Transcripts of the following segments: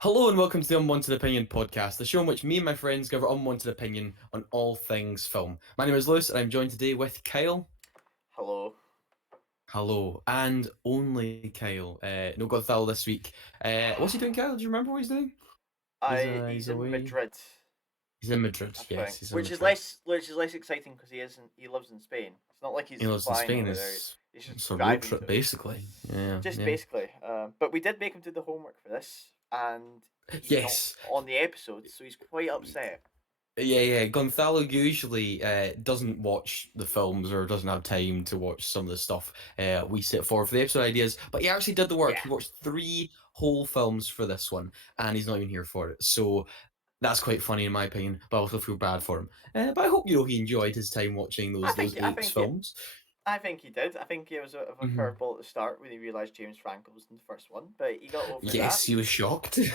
Hello and welcome to the Unwanted Opinion podcast, the show in which me and my friends give our unwanted opinion on all things film. My name is Lewis and I'm joined today with Kyle. Hello. Hello, and only Kyle. No Godfell this week. What's he doing, Kyle? Do you remember what he's doing? He's He's in away. Madrid, He's in Madrid. I Yes, think, he's in which is Madrid. less exciting because he lives in Spain. It's not like He he's lives in flying Spain. over there. It's He's just it's a road driving trip, to it, basically. Yeah, just yeah. basically. But we did make him do the homework for this, and he's not Yes. on the episode, so he's quite upset. Yeah. Gonzalo usually doesn't watch the films or doesn't have time to watch some of the stuff we set forward for the episode ideas, but he actually did the work. Yeah, He watched three whole films for this one, and he's not even here for it. So that's quite funny in my opinion, but I also feel bad for him. But I hope he enjoyed his time watching I those think I Apes think he, films. I think he did. I think it was a bit of a Hmm. curveball at the start when he realised James Franco was in the first one, but he got over that, Yes, he was shocked. and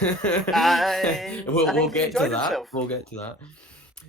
I We'll think he get to enjoyed that. himself. We'll get to that.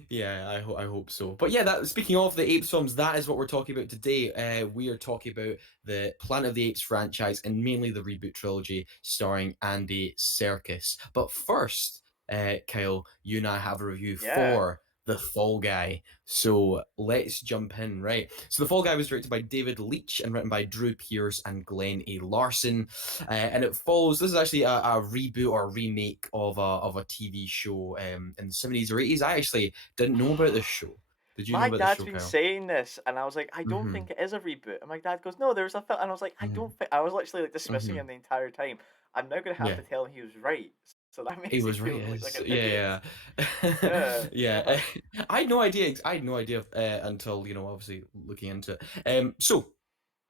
Yeah, I hope so. But yeah, that speaking of the Apes films, that is what we're talking about today. We are talking about the Planet of the Apes franchise and mainly the reboot trilogy starring Andy Serkis. But first, Kyle, you and I have a review Yeah. for The Fall Guy. So let's jump in, right? So The Fall Guy was directed by David Leitch and written by Drew Pearce and Glenn A. Larson. And it follows. This is actually a reboot or a remake of a TV show in the 70s or 80s. I actually didn't know about this show. Did you know My about this dad's show, been Kyle? saying this, and I was like, I don't Mm-hmm. think it is a reboot. And my dad goes, No, there's a film. And I was like, I Mm-hmm. don't think. I was literally like dismissing Mm-hmm. him the entire time. I'm now gonna have Yeah, to tell him he was right. So that he makes me was right. feel like Yes. an idiot. Yeah, yeah, Yeah. yeah. I had no idea. I had no idea until obviously looking into it. So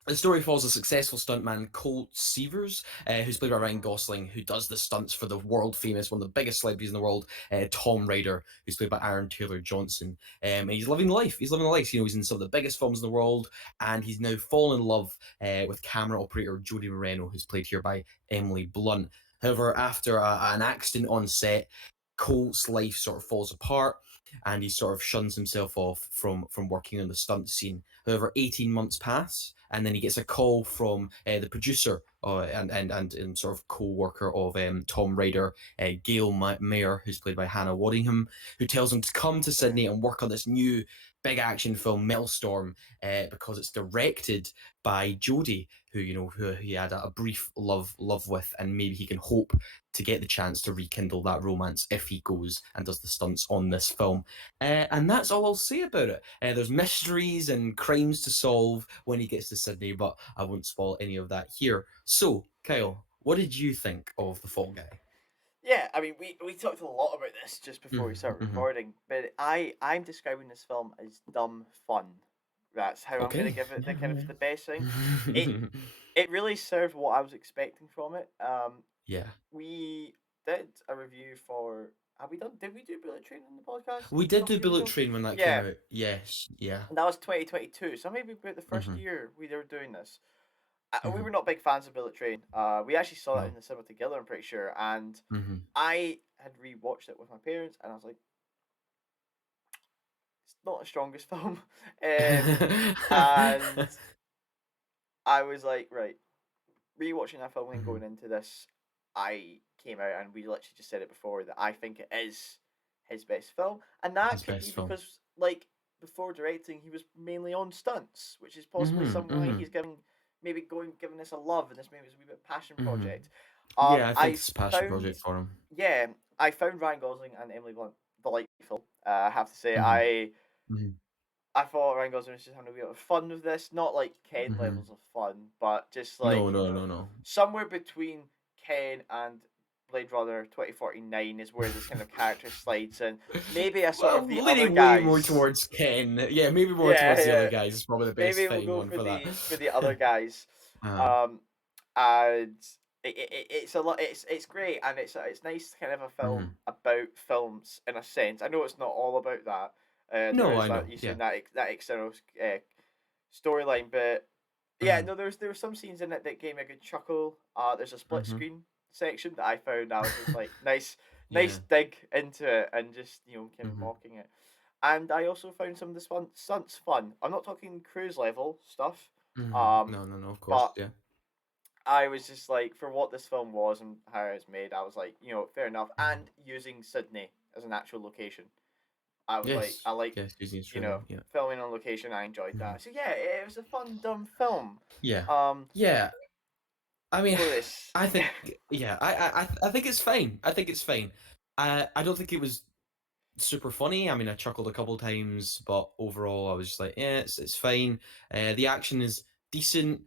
the story follows a successful stuntman, Colt Seavers, who's played by Ryan Gosling, who does the stunts for the world famous, one of the biggest celebrities in the world, Tom Ryder, who's played by Aaron Taylor Johnson. And he's living the life. He's living the life. He's in some of the biggest films in the world, and he's now fallen in love with camera operator Jodie Moreno, who's played here by Emily Blunt. However, after an accident on set, Colt's life sort of falls apart, and he sort of shuns himself off from working on the stunt scene. However, 18 months pass, and then he gets a call from the producer and sort of co-worker of Tom Ryder, Gail Mayer, who's played by Hannah Waddingham, who tells him to come to Sydney and work on this new big action film, Metalstorm, because it's directed by Jodie, who he had a brief love with, and maybe he can hope to get the chance to rekindle that romance if he goes and does the stunts on this film. And that's all I'll say about it. There's mysteries and crimes to solve when he gets to Sydney, but I won't spoil any of that here. So, Kyle, what did you think of The Fall Guy? Yeah, I mean, we talked a lot about this just before we started Mm-hmm. recording, but I'm describing this film as dumb fun. That's how I'm gonna Okay. give it the Yeah, kind of the best thing. It yeah. it really served what I was expecting from it. Yeah. We did a review for. Have we done? Did we do Bullet Train in the podcast We a did couple do years Bullet ago? Train when that came Yeah, out. Yes. Yeah. and that was 2022. So maybe about the first Mm-hmm. year we were doing this. We Mm-hmm. were not big fans of Bullet Train. We actually saw it in No. the cinema together. I'm pretty sure, and Mm-hmm. I had rewatched it with my parents, and I was like, it's not the strongest film. And I was like, right, rewatching that film and Mm-hmm. going into this, I came out and we literally just said it before that I think it is his best film, and that His could be best film. because like before directing, he was mainly on stunts, which is possibly Mm-hmm. some why Mm-hmm. he's giving this a love, and this maybe is a wee bit passion Mm-hmm. project. Yeah, I think I it's a passion found project for him. yeah, I found Ryan Gosling and Emily Blunt delightful. I have to say, Mm-hmm. Mm-hmm. I thought Ryan Gosling was just having a bit of fun with this. Not like Ken Mm-hmm. levels of fun, but just like, No, no, no, no. somewhere between Ken and Blade Runner 2049 is where this kind of character slides in. Maybe a sort Well, of the other leaning way more guys. towards Ken. Yeah, maybe more Yeah, towards the other yeah. guys is probably the best Maybe we'll fitting go one for that. for the other guys. uh, Um, and it's a lot. It's great, and it's nice to kind of have a film mhm. about films in a sense. I know it's not all about that. There No, is I that know. you see Yeah. that external storyline, but yeah, Hmm. no, there were some scenes in it that gave me a good chuckle. There's a split Hmm. screen section that I found I was just like nice Yeah. dig into it and just kind of Hmm. mocking it. And I also found some of the stunts fun. I'm not talking cruise level stuff, Hmm. um, No, no, no. Of course. but Yeah. I was just like, for what this film was and how it was made, I was like, fair enough. Mhm. And using Sydney as an actual location, I was like, Yes, I like, yes, Disney Australia. Yeah. filming on location. I enjoyed Mhm. that. So yeah, it was a fun, dumb film. Yeah. Um, Yeah. I mean, Lewis. I think yeah, I think it's fine. I think it's fine. I don't think it was super funny. I mean, I chuckled a couple times, but overall, I was just like, yeah, it's fine. The action is decent.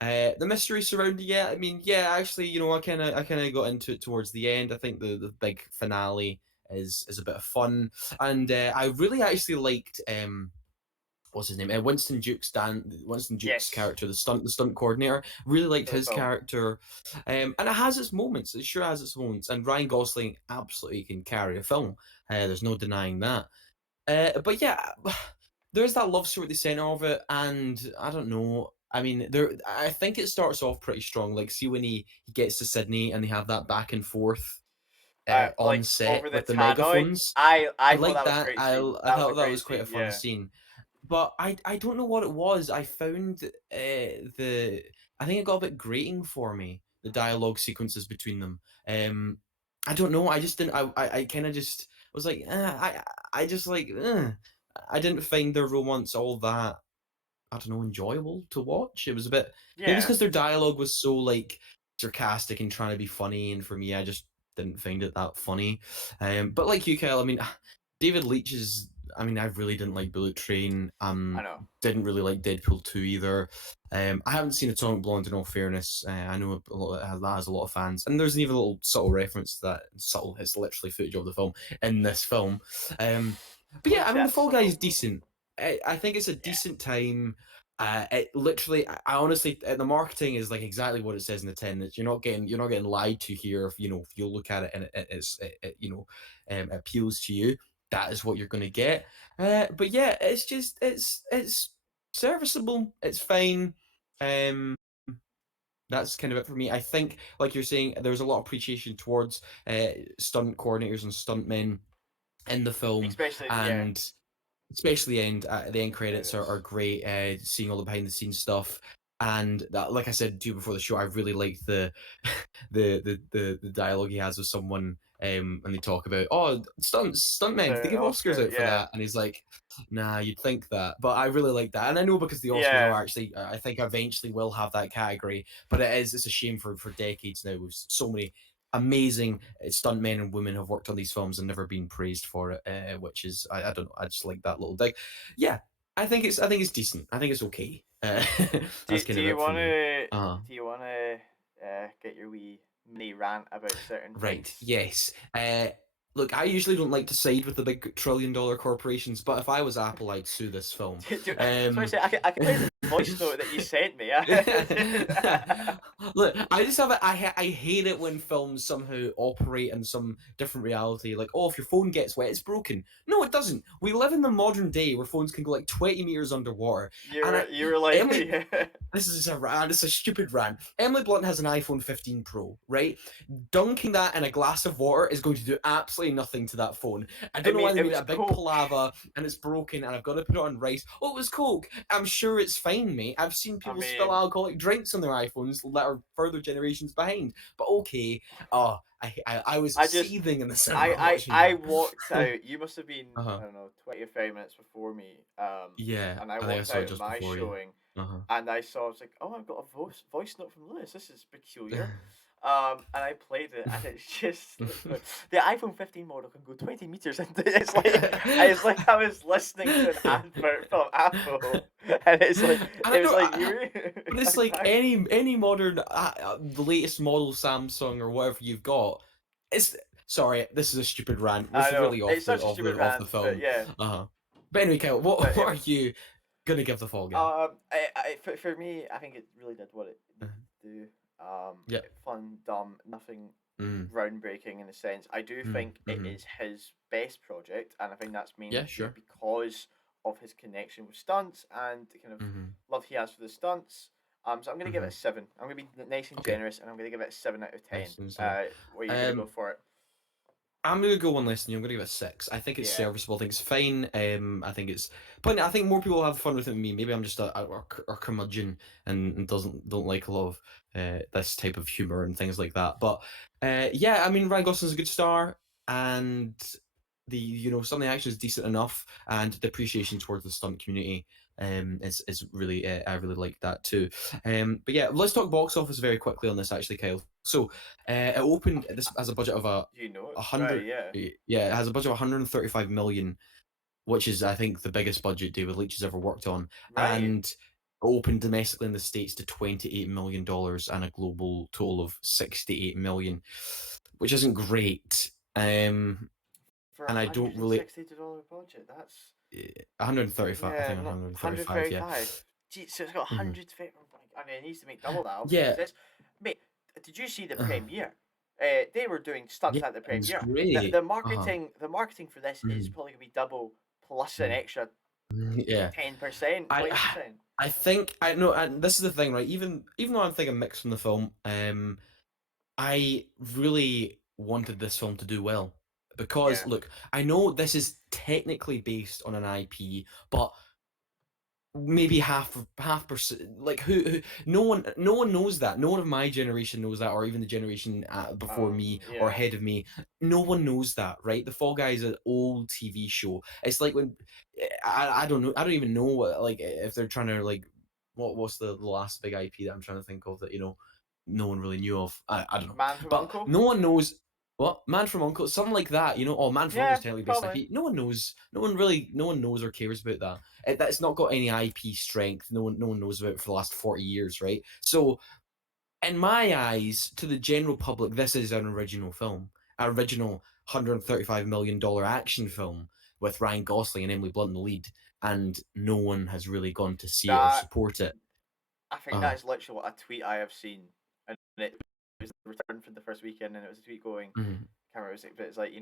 The mystery surrounding it. I mean, yeah, actually, I kind of got into it towards the end. I think the big finale is a bit of fun, and I really actually liked what's his name? Winston Duke's Yes, character, the stunt coordinator. Really liked for the his film. character, and it has its moments. It sure has its moments. And Ryan Gosling absolutely can carry a film. There's no denying that. But yeah, there's that love story at the center of it, and I don't know. I mean, I think it starts off pretty strong. Like, see when he gets to Sydney and they have that back and forth on Like set over the with the tannoy. megaphones. I I thought like that was a that. great I scene. I That was a thought that great was quite a scene. fun Yeah, scene, but I don't know what it was. I found the I think it got a bit grating for me, the dialogue sequences between them. I don't know. I just didn't. I kind of just was like, I just like, I didn't find their romance all that, I don't know, enjoyable to watch. It was a bit, maybe it's yeah. because their dialogue was so like sarcastic and trying to be funny, and for me, I just didn't find it that funny. But like you, Kyle, I mean, David Leitch is. I mean, I really didn't like Bullet Train. I know. Didn't really like Deadpool 2 either. I haven't seen Atomic Blonde in all fairness. I know that has a lot of fans, and there's an even little subtle reference to that. Subtle, it's literally footage of the film in this film. But yeah, I Which mean, the that's Fall Guy is subtle. decent. I think it's a Yeah. decent time. It literally, I honestly, the marketing is like exactly what it says in the tin. That you're not getting lied to here. If you look at it and it appeals to you, that is what you're going to get. But yeah, it's serviceable. It's fine. Um, that's kind of it for me. I think, like you're saying, there was a lot of appreciation towards stunt coordinators and stuntmen in the film, Especially, yeah, and especially the end credits are credits. great. Seeing all the behind the scenes stuff, and that, like I said to you before the show, I really liked the the dialogue he has with someone. And they talk about, stuntmen, did they The give Oscars Oscar, out for yeah, that? And he's like, nah, you'd think that, but I really like that, and I know because the Oscars yeah. are actually, I think eventually will have that category, but it's a shame for decades now with so many amazing stuntmen and women have worked on these films and never been praised for it, which is, I don't know, I just like that little dig. Yeah, I think it's decent. I think it's okay. Do That's kind do of you it for want me. to Uh do you want to get your wee mini rant about certain right. things? Yes. Look, I usually don't like to side with the big trillion-dollar corporations, but if I was Apple, I'd sue this film. So I Um, say I can play the voice note that you sent me. Look, I just have it. I hate it when films somehow operate in some different reality. Like, oh, if your phone gets wet, it's broken. No, it doesn't. We live in the modern day where phones can go like 20 meters underwater. you And were you were like, Emily, yeah. this is a rant. It's a stupid rant. Emily Blunt has an iPhone 15 Pro, right? Dunking that in a glass of water is going to do absolutely nothing to that phone. I I don't know mean, why they it made it was a big Coke. palaver and it's broken and I've got to put it on rice. Oh, it was Coke. I'm sure it's fine, mate. I've seen I people spill mean, alcoholic drinks on their iPhones that are further generations behind. But okay. Oh, I was I just seething in the I cinema I watching I that. walked out. You must have been, Uh-huh. I don't know, 20 or 30 minutes before me. Yeah, And I I think I walked saw it out of just my before you. showing, Uh-huh. and I was like, oh, I've got a voice note from Lewis. This is peculiar. And I played it, and it's just the iPhone 15 model can go 20 meters, and it's like I was listening to an advert from Apple, and I it don't was know. like you were But it's like exactly. any modern, the latest model Samsung or whatever you've got. It's Sorry, this is a stupid rant. This I is know really off it's the such a off stupid the off the rant, but film. yeah, Uh-huh. But anyway, Kyle, what but what it are was. you gonna give the Fall Guy? For me, I think it really did what it Uh-huh. needed to do. Yeah. Fun, dumb, nothing Mm, groundbreaking in a sense. I do mm, think it mm-hmm. is his best project, and I think that's mainly Yeah, to do sure. because of his connection with stunts and the kind of Mm-hmm. love he has for the stunts. So I'm gonna give it Mm-hmm. a 7. I'm gonna be nice and Okay. generous, and I'm gonna give it a 7 out of 10. Nice and seven. Where you gonna go Um, for it? I'm gonna go one less than you. I'm gonna give it a 6. I think it's Yeah. serviceable. I think it's fine. I think it's plenty. I think more people have fun with it than me. Maybe I'm just a curmudgeon and don't like a lot of this type of humor and things like that. But yeah, I mean Ryan Gosling's a good star, and some of the action is decent enough, and the appreciation towards the stunt community is really I really like that too. But yeah, let's talk box office very quickly on this actually, Kyle. So it opened this has a budget of You know it. a Right, hundred. yeah. Yeah, it has a budget of 135 million, which is I think the biggest budget David Leitch has ever worked on, Right. and opened domestically in the States to $28 million and a global total of 68 million, which isn't great. For a And I don't really $160 budget, that's 135. I yeah, think not 135. Yeah. 135. Gee, so it's got Mhm. 150. I mean, it needs to make double that, obviously, Yeah. because it's. Mate, did you see the uh, premiere? They were doing yeah. stunts at the It's premiere. The great. the marketing the marketing for this is Mhm, probably gonna be double plus an mhm, extra yeah. 10%, I 20%. I think I know, and this is the thing, right? Even though I'm thinking mixed from the film, I really wanted this film to do well because Yeah. look, I know this is technically based on an IP, but maybe half percent, like no one knows that, no one of my generation knows that, or even the generation before me or Yeah. ahead of me, no one knows that, right? The Fall Guy is an old TV show. It's like when I don't know, I don't even know what, like, if they're trying to like what's the last big IP that I'm trying to think of that no one really knew of. I don't know, Man from but Uncle. no one knows. What, Man from Uncle, something like that, Oh, Man from Uncle is Yeah, technically based on probably. IP. No one knows or cares about that. That's not got any IP strength. No one knows about it for the last 40 years, right? So, in my eyes, to the general public, this is an original film, an original $135 million action film with Ryan Gosling and Emily Blunt in the lead, and no one has really gone to see it or That support it. I think Uh, that is literally what a tweet I have seen, and it was the return for the first weekend, and it was a tweet going, mhm, can't remember, but it's like,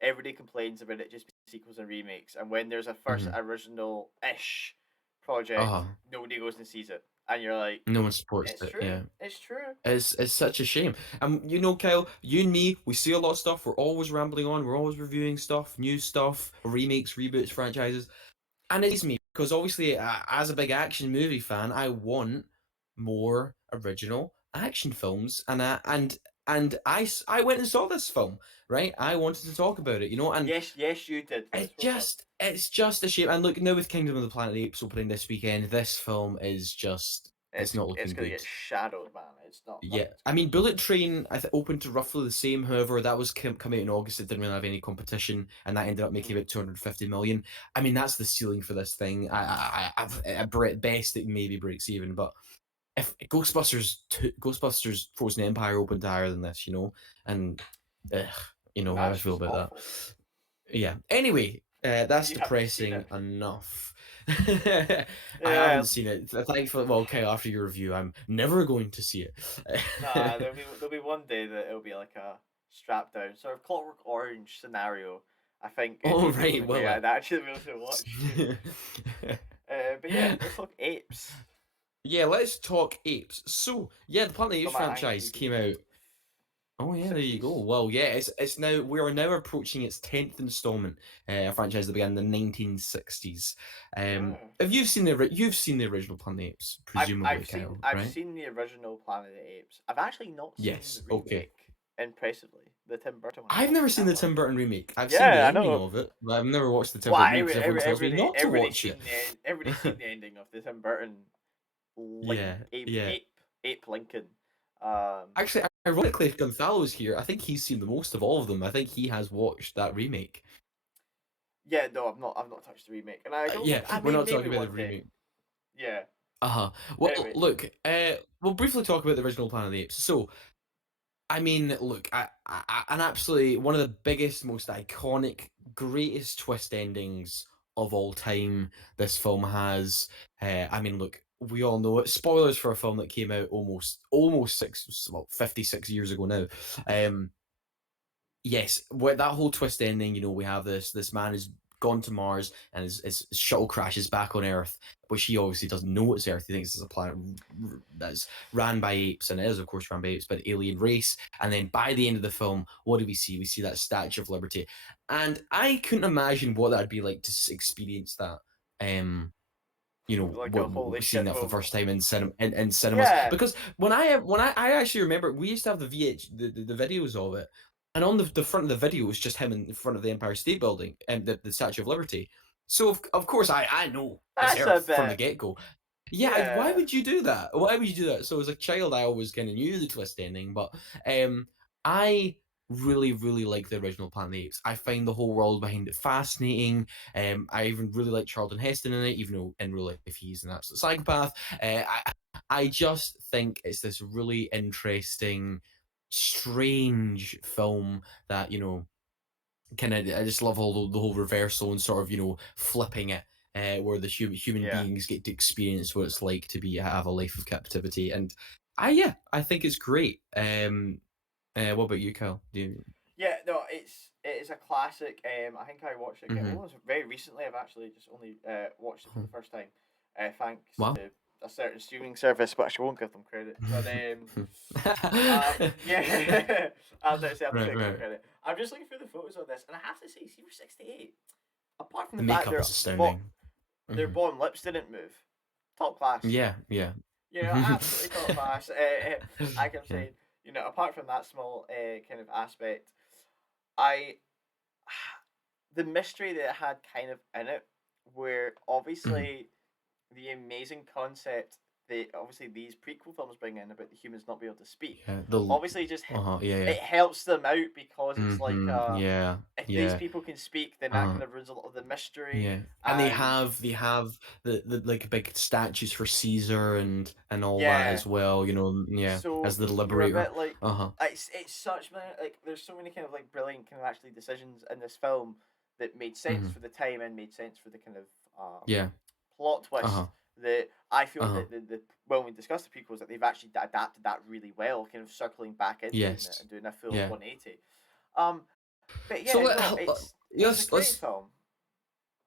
everybody complains about it just being sequels and remakes, and when there's a first mhm, original ish project, uh, nobody goes and sees it, and you're like, no one supports it's it. true, Yeah. it's true. It's such a shame. Kyle, you and me, we see a lot of stuff. We're always rambling on. We're always reviewing stuff, new stuff, remakes, reboots, franchises. And it's me because obviously, as a big action movie fan, I want more original action films, and I went and saw this film, right? I wanted to talk about it, and Yes, yes, you did. Let's go first. it's just a shame. And look, now with Kingdom of the Planet of the Apes opening this weekend, this film is just it's not It's looking gonna good. get shadowed, man. It's not Yeah, nothing's I gonna mean, be good. Bullet Train opened to roughly the same. However, that was come out in August. It didn't really have any competition, and that ended up making Mm. about 250 million. I mean, that's the ceiling for this thing. At best, it maybe breaks even. But if Ghostbusters Frozen Empire opened higher than this, and ugh, how I That's feel just about that. awful. Yeah. Anyway, that's You haven't seen depressing it. enough. I Yeah. haven't seen it. Thankfully, well, okay. After your review, I'm never going to see Nah, it. there'll be one day that it'll be like a strap down sort of Clockwork Orange scenario. I think it'd Oh be the right, only way will I'd actually be able to watch it. But yeah, let's talk Apes Yeah, let's talk Apes. So, yeah, the Planet of the from Apes my franchise IMDb. came out. Oh yeah, there you go. 60s. Well, yeah, it's now we are now approaching its 10th installment. A franchise that began in the 1960s. Yeah. Have you've seen the original Planet of the Apes, presumably, Kyle, I've right? seen the original Planet of the Apes. I've actually not seen the Yes. Okay. remake. Impressively, the Tim Burton one. I've I've not never seen seen that the one. Tim Burton remake. I've seen the Yeah, I ending know. of it, but I've never watched the Tim Well, Burton remake because everyone tells me not to everybody's watch it. seen everybody's seen the ending of the Tim Burton Link Yeah, yeah. Ape Lincoln. Actually, ironically, if Gonzalo's here, I think he's seen the most of all of them. I think he has watched that remake. Yeah, no, I've not touched the remake, and I don't Yeah, think I we're mean not maybe talking about the one day. remake. Yeah. Uh-huh. Well, Anyway, look, we'll briefly talk about the original Planet of the Apes. So, I mean, look, an absolutely one of the biggest, most iconic, greatest twist endings of all time. This film has. I mean, look, we all know it. Spoilers for a film that came out almost 56 years ago now. Yes, with that whole twist ending, we have this man is gone to Mars, and his shuttle crashes back on Earth, which he obviously doesn't know it's Earth. He thinks it's a planet that's ran by apes, and it is, of course, ran by apes, but alien race. And then by the end of the film, what do we see? We see that Statue of Liberty, and I couldn't imagine what that'd be like to experience that. Like a what holy seeing shit that for the moment. first time in in cinemas, Yeah, because when I actually remember, we used to have the videos of it, and on the front of the video was just him in front of the Empire State Building and the Statue of Liberty. So of course I know it's that's a Earth from the bit. get-go. Yeah, why Yeah, would you do that? Why would you do that? So as a child, I always kind of knew the twist ending, but I really like the original Planet of the Apes. I find the whole world behind it fascinating. I even really like Charlton Heston in it, even though in real life he's an absolute psychopath. I just think it's this really interesting, strange film that kind of, I just love all the whole reversal and sort of flipping it. Where the human yeah. beings get to experience what it's like to have a life of captivity, and I think it's great. What about you, Kyle? Do you? Yeah, no, it is a classic. I think I watched it again Mm-hmm. almost very recently. I've actually just only watched it for the first time, thanks Wow. to a certain streaming service, which I won't give them credit. But yeah, I'll not say I'm not Right, going to give them right. credit. I'm just looking through the photos of this, and I have to say, Secret 68. Apart from The the fact makeup is astounding. their Hmm. bottom lips didn't move, top class. Yeah, yeah. You know, absolutely top class. I can Yeah. say, apart from that small kind of aspect, I the mystery that it had kind of in it, where Mhm. obviously the amazing concept that obviously these prequel films bring in about the humans not being able to speak, Yeah. obviously just Yeah, yeah. it helps them out because it's like Yeah, if these yeah. people can speak, then that Uh-huh. kind of ruins a lot of the mystery. Yeah. And And they have the like big statues for Caesar and all that yeah, as well, yeah, so as the you're a liberator. bit like Uh-huh. it's such like there's so many kind of like brilliant kind of actually decisions in this film that made sense Hmm. for the time and made sense for the kind of Yeah. plot twist Uh-huh. that I feel Uh-huh. that the when we discussed the prequels that they've actually adapted that really well, kind of circling back into it Yes. and doing a full Yeah. 180. Um, but So yeah, no, it's a great let's film.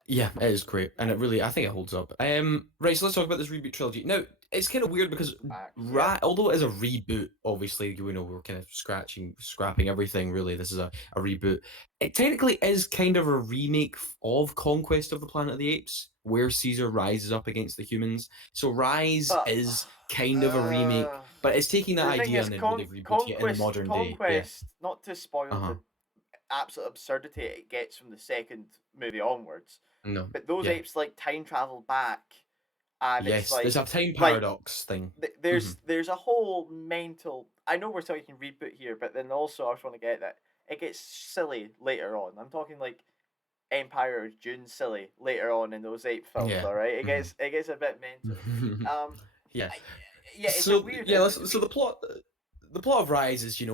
yeah, it is great, and I think it holds up. Right, so let's talk about this reboot trilogy. Now, it's kind of weird because Facts, yeah. although it is a reboot, obviously, we're kind of scrapping everything. Really, this is a reboot. It technically is kind of a remake of Conquest of the Planet of the Apes, where Caesar rises up against the humans. So Rise But is kind of a remake, uh, but it's taking that the thing idea is, and then they've rebooted it in the modern day. Yeah. Conquest. Not to spoil Uh-huh. the absolute absurdity it gets from the second movie onwards, No. but those Yeah. apes like time travel back, and it's Yes. There's a like time like paradox thing. Hmm. there's a whole mental. I know we're talking reboot here, but then also I just want to get that it gets silly later on. I'm talking like Empire of June silly later on in those ape films. Yeah. All right, Mhm. it gets a bit mental. Um, Yeah. I, yeah, So yeah, it's a so weird. the plot of Rise is, you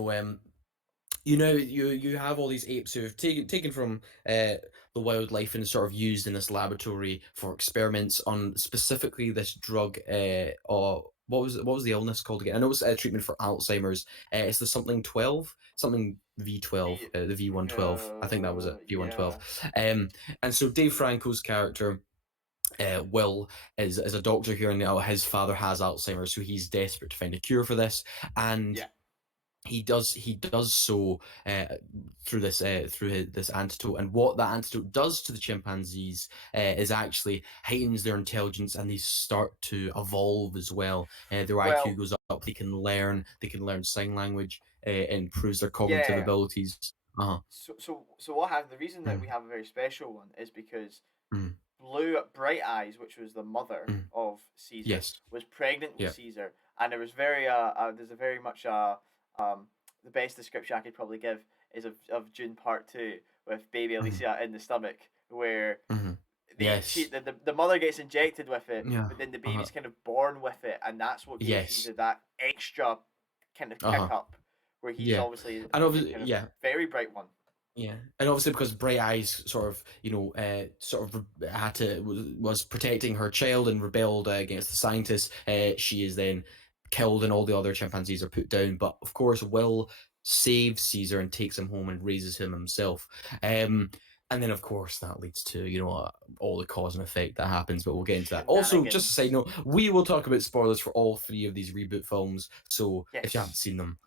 have all these apes who have taken from the wildlife and sort of used in this laboratory for experiments on specifically this drug. Or what was the illness called again? I know it's a treatment for Alzheimer's. It's the something 12, something V12, the V112. I think that was it, V112. Yeah, Um, and so Dave Franco's character, Will, is a doctor here, and his father has Alzheimer's, so he's desperate to find a cure for this, and yeah. he does so through this antidote, and what that antidote does to the chimpanzees is actually heightens their intelligence, and they start to evolve as well. Their IQ Well, goes up. They can learn sign language. Improves their cognitive yeah. abilities. Uh-huh. So what happened? The reason that Mm, we have a very special one is because mm, Blue Bright Eyes, which was the mother mm. of Caesar, Yes. was pregnant with Yeah. Caesar, and there was there's a very much the best description I could probably give is of June Part Two with baby Mm, Alicia in the stomach, where mm. she Yes. the mother gets injected with it, Yeah. but then the Uh-huh. baby's kind of born with it, and that's what gave Yes. Caesar that extra kind of kick Uh-huh. up, where he's Yeah. obviously And the obviously, kind of yeah. very bright one. Yeah, and obviously because Bright Eyes sort of, had to was protecting her child and rebelled against the scientists. She is then killed, and all the other chimpanzees are put down. But of course, Will saves Caesar and takes him home and raises him himself. Um, and then of course that leads to all the cause and effect that happens, but we'll get into that. Also, just a side Shenanigans. note, we will talk about spoilers for all three of these reboot films, so if you haven't Yes. seen them,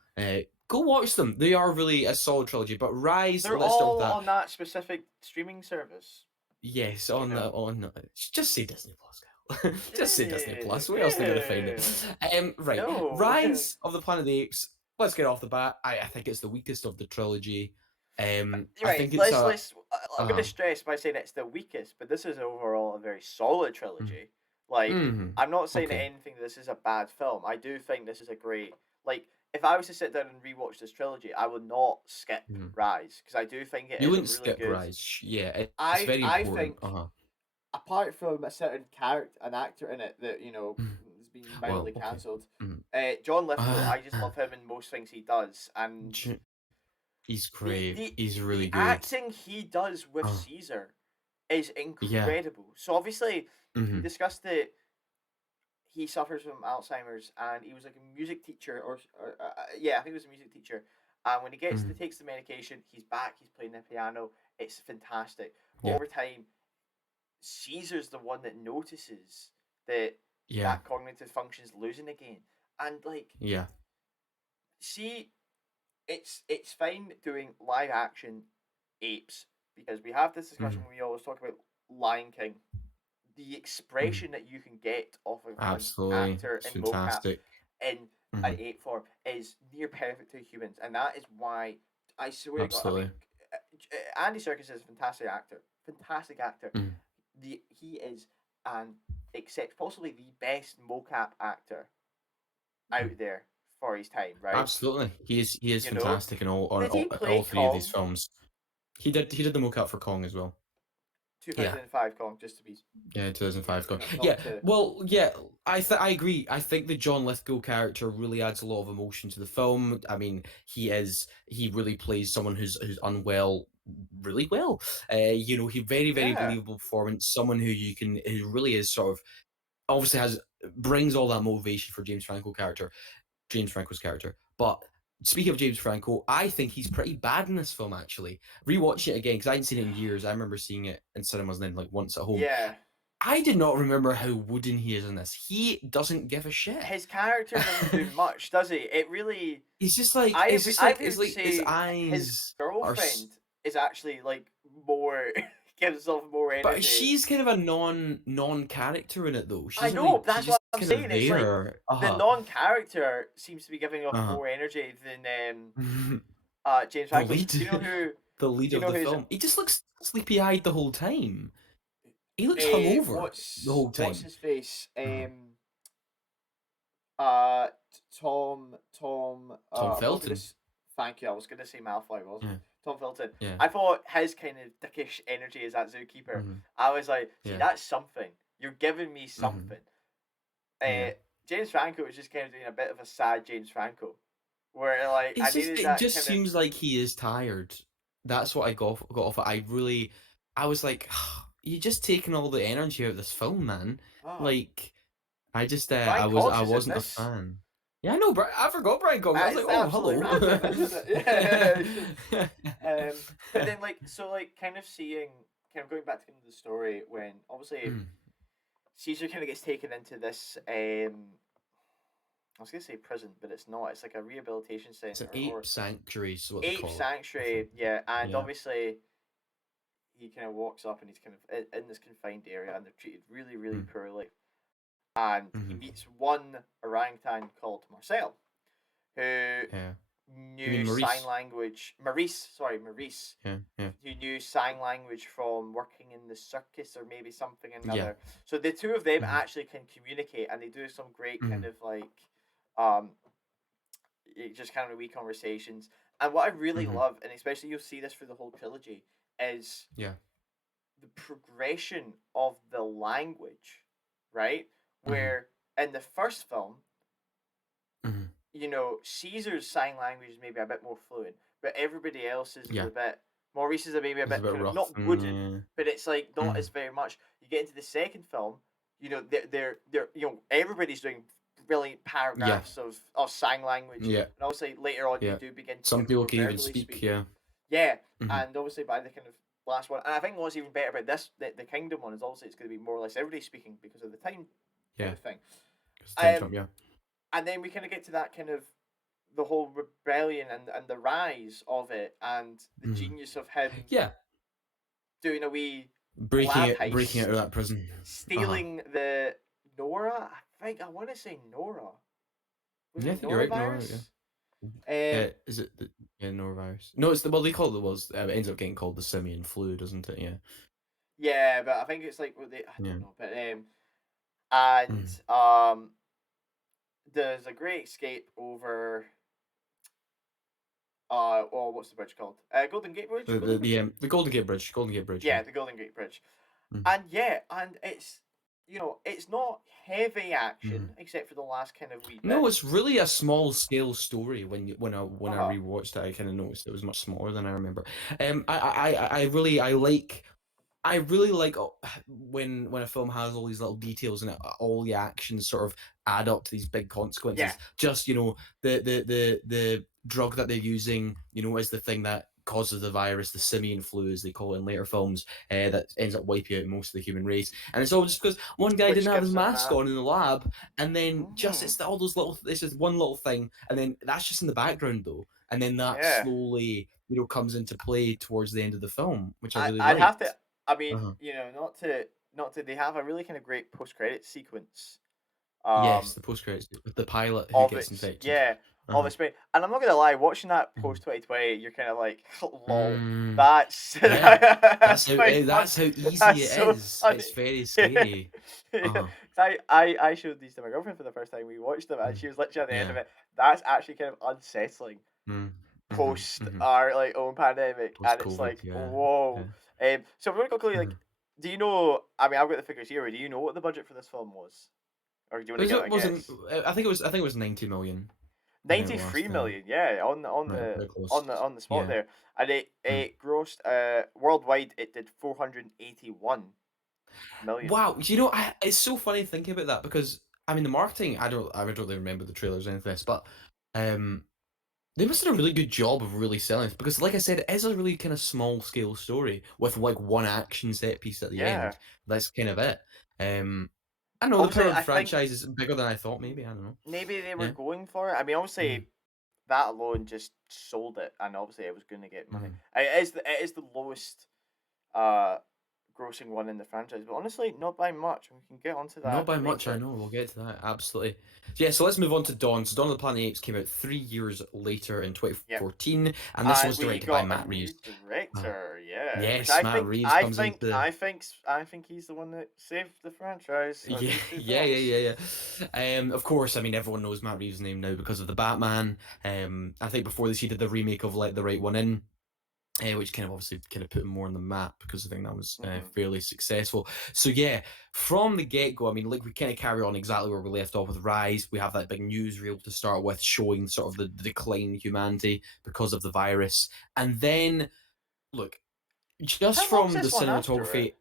go watch them. They are really a solid trilogy. But Rise, They're let's start with all that. on that specific streaming service. Yes, You know. just say Disney Plus, Kyle. Just say Disney Plus. Where else are they gonna find it? Yeah. Right. No. Rise of the Planet of the Apes. Let's get off the bat. I think it's the weakest of the trilogy. I Right. think it's a Let's. I'm going to uh stress by saying it's the weakest, but this is overall a very solid mm, trilogy. Like, I'm not saying that okay. anything. This is a bad film. I do think this is a great. Like, if I was to sit down and rewatch this trilogy, I would not skip Mhm. Rise because I do think it You is a wouldn't really skip good. Rise. Yeah, it's very I important. think apart from a certain character, an actor in it that Mm. has been Well, mildly okay. cancelled, Mm. John Lithgow. I just love him in most things he does, and J- He's the great. the He's the really good. acting he does with Uh, Caesar is yeah. incredible. So obviously we Hmm. discussed that he suffers from Alzheimer's and he was like a music teacher yeah, I think he was a music teacher. And when he Hmm. takes the medication, he's back, he's playing the piano. It's fantastic. But Yeah. over time, Caesar's the one that notices that Yeah. that cognitive function's losing again. And like, Yeah. see, it's fine doing live action apes because we have this discussion Hmm. when we always talk about Lion King. The Hmm. expression that you can get off of an Absolutely. actor It's in mocap fantastic. in an Hmm. ape form is near perfect to humans, and that is why I swear to God, I mean, Absolutely. Andy Serkis is a fantastic actor, fantastic actor. Mm. He is an except possibly the best mocap actor Mm. out there for his time, right? Absolutely. He is You know, fantastic in all on did he all play three of these Kong? films. He did the mocap for Kong as well. Yeah. 2005 Kong, just to be, Yeah, 2005 Kong. Yeah, not to. well, yeah, I agree. I think the John Lithgow character really adds a lot of emotion to the film. I mean, he really plays someone who's unwell really well. He very Yeah, believable performance. Someone who really is sort of obviously has brings all that motivation for James Franco's character. But speaking of James Franco, I think he's pretty bad in this film. Actually, rewatching it again because I hadn't seen it in years. I remember seeing it in cinemas and then like once at home. yeah. I did not remember how wooden he is in this. He doesn't give a shit. His character doesn't do much, does he? It really. He's just like I it's agree. just I like would it's like his say his eyes are. girlfriend is actually like more gives off more But energy. she's kind of a non character in it though. I She's know. like That's she's what just I'm kind of saying. It's like there. the non-character seems to be giving off Uh more energy than huh. James The Franco. lead, Do you know who? the lead Do you of know the who's? film. He just looks sleepy-eyed the whole time. He looks hungover the whole What's time. his face? Uh, Tom. Tom I was gonna. Felton. Thank you. I was gonna say Malfoy, wasn't Yeah, it? Tom Felton. yeah, I thought his kind of dickish energy as that zookeeper. hmm I was like, see, yeah, that's something. You're giving me hmm something. yeah. James Franco was just kind of doing a bit of a sad James Franco, where like I needed It that just kind of. seems like he is tired. That's what I got off. I was like, you just taking all the energy out of this film, man. Oh, Like, Brian I Cox is in wasn't a this. fan. Yeah, I know, I forgot Brian Cox. I was like, It's oh, absolutely random, hello. isn't it? Yeah. But then kind of seeing, kind of going back to the story when obviously Mm, Caesar kind of gets taken into this. I was gonna say prison, but it's not. It's like a rehabilitation it's an center ape or sanctuary, is what they ape call it. I sanctuary. think. Yeah, and Yeah. obviously he kind of walks up and he's kind of in this confined area, and they're treated really Mm, poorly. And he hmm meets one orangutan called Marcel, who Yeah. You mean knew sign Maurice? language. Maurice, Yeah, yeah, who knew sign language from working in the circus or maybe something yeah. another. So the two of them hmm actually can communicate, and they do some great kind hmm of like, um, just kind of wee conversations. And what I really hmm love, and especially you'll see this through the whole trilogy, is Yeah. the progression of the language, right? hmm Where in the first film, hmm Caesar's sign language is maybe a bit more fluent, but everybody else's is Yeah. a bit. Maurice's is maybe a It's a bit bit kind of rough. not wooden, Yeah. but it's like not hmm as very much. You get into the second film, they're everybody's doing brilliant Yeah. paragraphs of sign language, Yeah. and obviously later on you Yeah. do begin to Some kind of people more can even verbally speak. speak. Yeah. Yeah, hmm and obviously by the kind of last one. And I think what's even better about this, the Kingdom one, is also it's going to be more or less everybody speaking because of the time kind Yeah, of thing. because time Um, jump. Yeah. and then we kind of get to that kind of the whole rebellion and the rise of it and the Mhm. genius of him Yeah, doing a wee breaking lab it, breaking out of heist, that prison. Uh huh. stealing the Nora. I want to say Nora. Was Yeah, I it think you're right. No, Norovirus? yeah. Um, Is it the yeah norovirus? No, it's the well they call it was. It ends up getting called the simian flu, doesn't it? Yeah. yeah, but I think it's like I Yeah. don't know, but and Mm. there's a great escape over well, what's the bridge called? Golden Gate Bridge. Golden Bridge. The Golden Gate Bridge. Golden Gate Bridge. Yeah. Yeah, the Golden Gate Bridge. Mm. And yeah, and it's it's not heavy action Mm. except for the last kind of wee No, it's bits. really a small scale story. When I Uh-huh. rewatched it, I kind of noticed it was much smaller than I remember. I really like when a film has all these little details and all the actions sort of add up to these big Yeah. consequences. Just the drug that they're using, is the thing that causes the virus, the simian flu, as they call it in later films, that ends up wiping out most of the human race. And it's all just because one guy Which didn't have his gives them mask that. on in the lab, and then just Hmm. it's all those little. It's just one little thing, and then that's just in the background though, and then that Yeah. slowly comes into play towards the end of the film, which I really I'd have to liked. I mean, Uh-huh. not to they have a really kind of great post credit sequence. Yes, Um the post credits with the pilot who of gets its infected. yeah, of Uh-huh. its and I'm not gonna lie, watching that Mhm. post 2020, you're kind of like, lol, Mm, that's yeah, that's quite fun. that's how easy That's it so is. funny. It's very Yeah. scary. Yeah. Uh-huh. 'Cause I showed these to my girlfriend for the first time. We watched them, and Mm, she was literally at the end of yeah. it. That's actually kind of unsettling Mm, mm-hmm, post mm-hmm. our like own pandemic, Post and it's COVID, like yeah, whoa. yeah. So we're gonna quickly like, Mhm. do you know? I mean, I've got the figures here. Do you know what the budget for this film was, or do you want to give it It a wasn't. guess? I think it was 90 million. I think 93 last time. million, yeah, on the on Right, the very close. on the spot Yeah. there, and Mm. it grossed worldwide it did 481 million. Wow, it's so funny thinking about that because I mean the marketing. I don't really remember the trailers or anything like this, but um, they must have done a really good job of really selling it because, like I said, it is a really kind of small scale story with like one action set piece at the Yeah, end. That's kind of it. I don't know. The obviously power of the I think franchise is bigger than I thought. Maybe I don't know. maybe they were Yeah. going for it. I mean, Mm-hmm. obviously that alone just sold it, and obviously it was going to get money. Mm-hmm. It is the lowest uh grossing one in the franchise, but honestly, not by much. We can get onto Not that by much, I later. know. We'll get to that. Absolutely. So, yeah, so let's move on to Dawn. So Dawn of the Planet of the Apes came out 3 years later in Yep. 2014, and this And was we directed by got a Matt new Reeves. Uh, director, yeah, which yes, Matt Reeves comes into. I think he's the one that saved the franchise or Yeah, these two yeah, films. yeah, yeah, yeah. Of course, I mean everyone knows Matt Reeves' name now because of the Batman. I think before this he did the remake of Let the Right One In, which kind of obviously kind of put him more on the map because I think that was Hmm. fairly successful. So yeah, from the get go, I mean, like we kind of carry on exactly where we left off with Rise. We have that big newsreel to start with, showing sort of the decline in humanity because of the virus, and then look, just How long's from the this one after it? cinematography,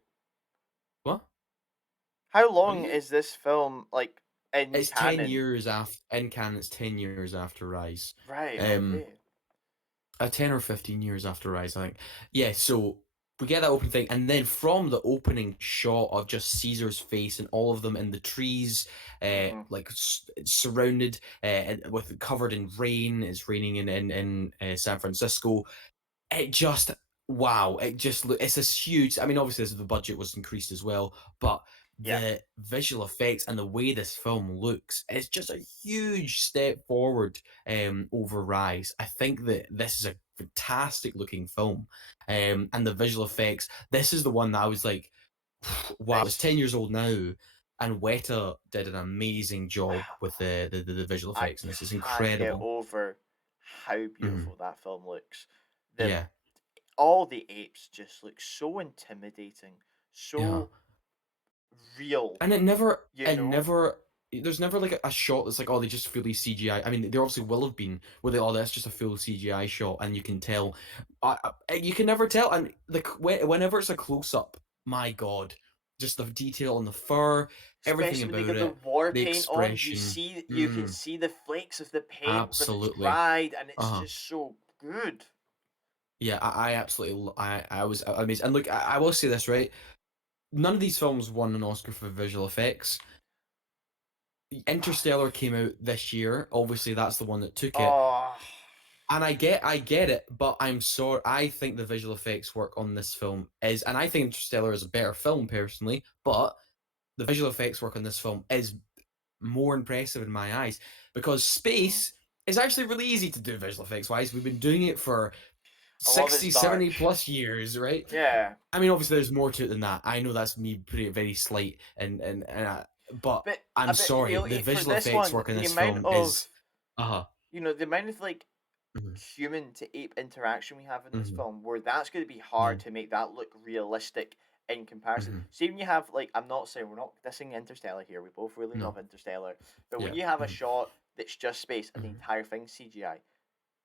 what? How What do long you say? is this film like in It's 10 canon? years after in canon. It's 10 years after Rise. Right. Um, Okay. 10 or 15 years after Rise, I think. Yeah, so we get that opening thing, and then from the opening shot of just Caesar's face and all of them in the trees, Hmm. like surrounded, with covered in rain. It's raining in San Francisco. It just wow! It's this huge. I mean, obviously, the budget was increased as well, but Yeah. the visual effects and the way this film looks is just a huge step forward over Rise. I think that this is a fantastic looking film, and the visual effects. This is the one that I was like, wow! It's 10 years It's old now, and Weta did an amazing job with the visual I effects, and this is can't get incredible. over how Mhm. beautiful that film looks. The Yeah, all the apes just look so intimidating, yeah. so real, And you know? there's never like a shot that's like, oh, they just fully CGI. I mean, there obviously will have been where they, oh, that's just a full CGI shot, and you can tell. You can never tell, and whenever it's a close up, my God, just the detail on the fur, everything Especially when they about get the it, war the paint on, expression. you can see the flakes of the paint when it's Absolutely. dried, and it's Uh-huh. just so good. Yeah, I absolutely, I was amazed. And look, I will say this, right? None of these films won an Oscar for visual effects. Interstellar came out this year. Obviously, that's the one that took it. Oh, And I get it, but I'm sorry. I think the visual effects work on this film is, and I think Interstellar is a better film personally, but the visual effects work on this film is more impressive in my eyes because mm. space is actually really easy to do visual effects wise. We've been doing it for A lot of it's 60, dark. 70 plus years, right? Yeah, I mean, obviously, there's more to it than that. I know that's me putting it very slight, but but I'm a bit sorry, the for visual this effects one, work in the this amount film of is, uh the amount of like huh, human to ape interaction we have in this hmm film, where that's going to be yeah, hard to make that look realistic in comparison. hmm See, when you have like, I'm not saying we're not dissing Interstellar here. We both really no, love Interstellar, but when yeah, you have a hmm shot that's just space and the hmm entire thing CGI,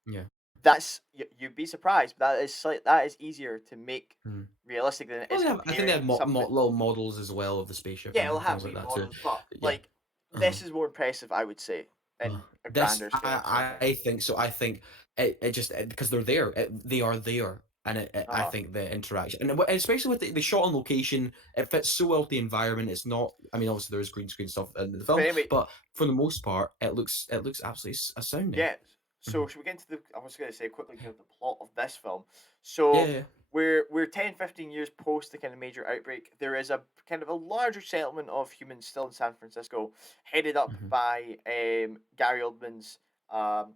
yeah. that's you'd be surprised, but that is easier to make hmm realistic than it Well, is I think they comparing have something. little models as well of the spaceship Yeah, it'll and have things like seen that too. models, but Yeah. like Uh-huh. this is more impressive, I would say, in a This, grander scale sort of thing. I think so. I think it just because they're there, they are there, and Uh I huh. think the interaction, and especially with the shot on location, it fits so well with the environment. It's not. I mean, obviously there is green screen stuff in the But film, anyway, but for the most part, it looks absolutely astounding. yeah. Mhm. So should we get into the? I was going to say quickly give the plot of this film. Yeah, So yeah. we're 10, 15 years post the kind of major outbreak. There is a kind of a larger settlement of humans still in San Francisco, headed up Mhm. by Gary Oldman's um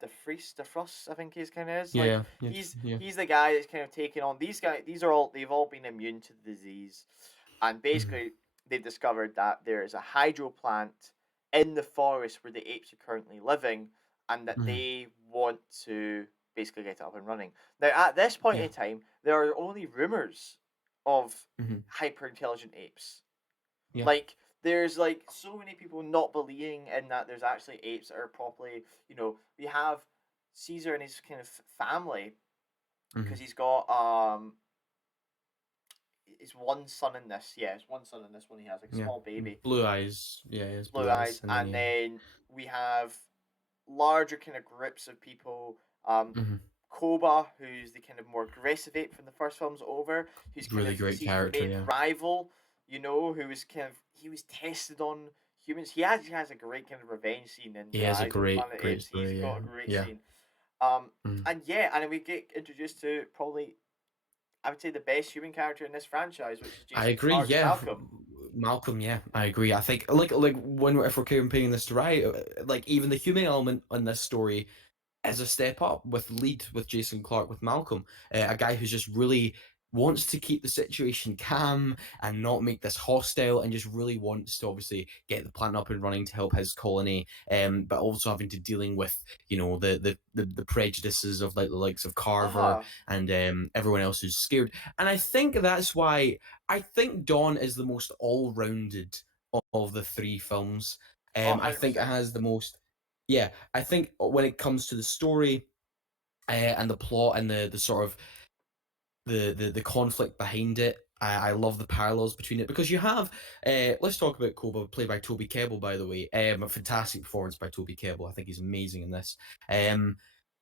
the Fries, the Frost, I think his kind of is like Yeah, yeah, yeah. he's the guy that's kind of taking on these guys. These are all they've all been immune to the disease, and Mhm. basically they've discovered that there is a hydro plant in the forest where the apes are currently living, and that Mhm. they want to basically get it up and running. Now, at this point Yeah. in time, there are only rumors of Mhm. hyper intelligent apes. Yeah. Like, there's like so many people not believing in that there's actually apes that are properly, we have Caesar and his kind of family Mhm. because he's got his one son in this. Yeah, his one son in this one. He has like a Yeah. small baby, Blue eyes. Yeah, he has blue blue eyes, eyes, and then and then we have larger kind of groups of people. Mhm. Koba, who's the kind of more aggressive ape from the first film's over, who's kind Really of great Caesar's character. main Yeah. rival, who was kind of he was tested on humans. He has a great kind of revenge scene in He the has a Eyes of the great Planet great Apes. He's story. Yeah. got a great Yeah. scene. Mhm. And yeah, and then we get introduced to probably I would say the best human character in this franchise, which is I Jason agree. Clark's Yeah, Malcolm. Malcolm. Yeah, I agree. I think like when if we're comparing this to right, like even the human element in this story is a step up with lead with Jason Clark with Malcolm, a guy who's just really wants to keep the situation calm and not make this hostile, and just really wants to obviously get the plant up and running to help his colony, but also having to dealing with the prejudices of like the likes of Uh Carver huh. and everyone else who's scared. And I think that's why I think Dawn is the most all-rounded of the three films. Oh, I think it 100%. has the most, yeah, I think when it comes to the story and the plot and the sort of the conflict behind it, I love the parallels between it because you have. Let's talk about Koba, played by Toby Kebbell, by the way. A fantastic performance by Toby Kebbell. I think he's amazing in this. Um,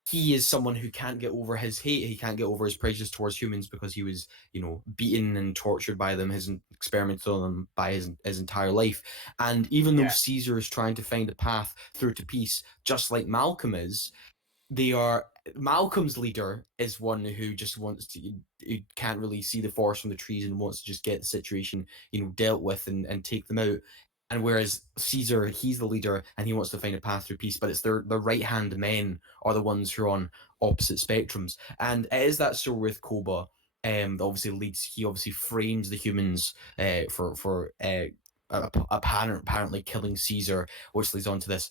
he is someone who can't get over his hate. He can't get over his prejudice towards humans because he was, beaten and tortured by them, his experimented on them by his entire life. And even though Yeah. Caesar is trying to find a path through to peace, just like Malcolm is, they are Malcolm's leader is one who just wants to, who can't really see the forest from the trees and wants to just get the situation, dealt with and take them out. And whereas Caesar, he's the leader and he wants to find a path through peace, but it's their right hand men are the ones who are on opposite spectrums. And it is that story with Koba, that obviously leads. He obviously frames the humans for apparently killing Caesar, which leads on to this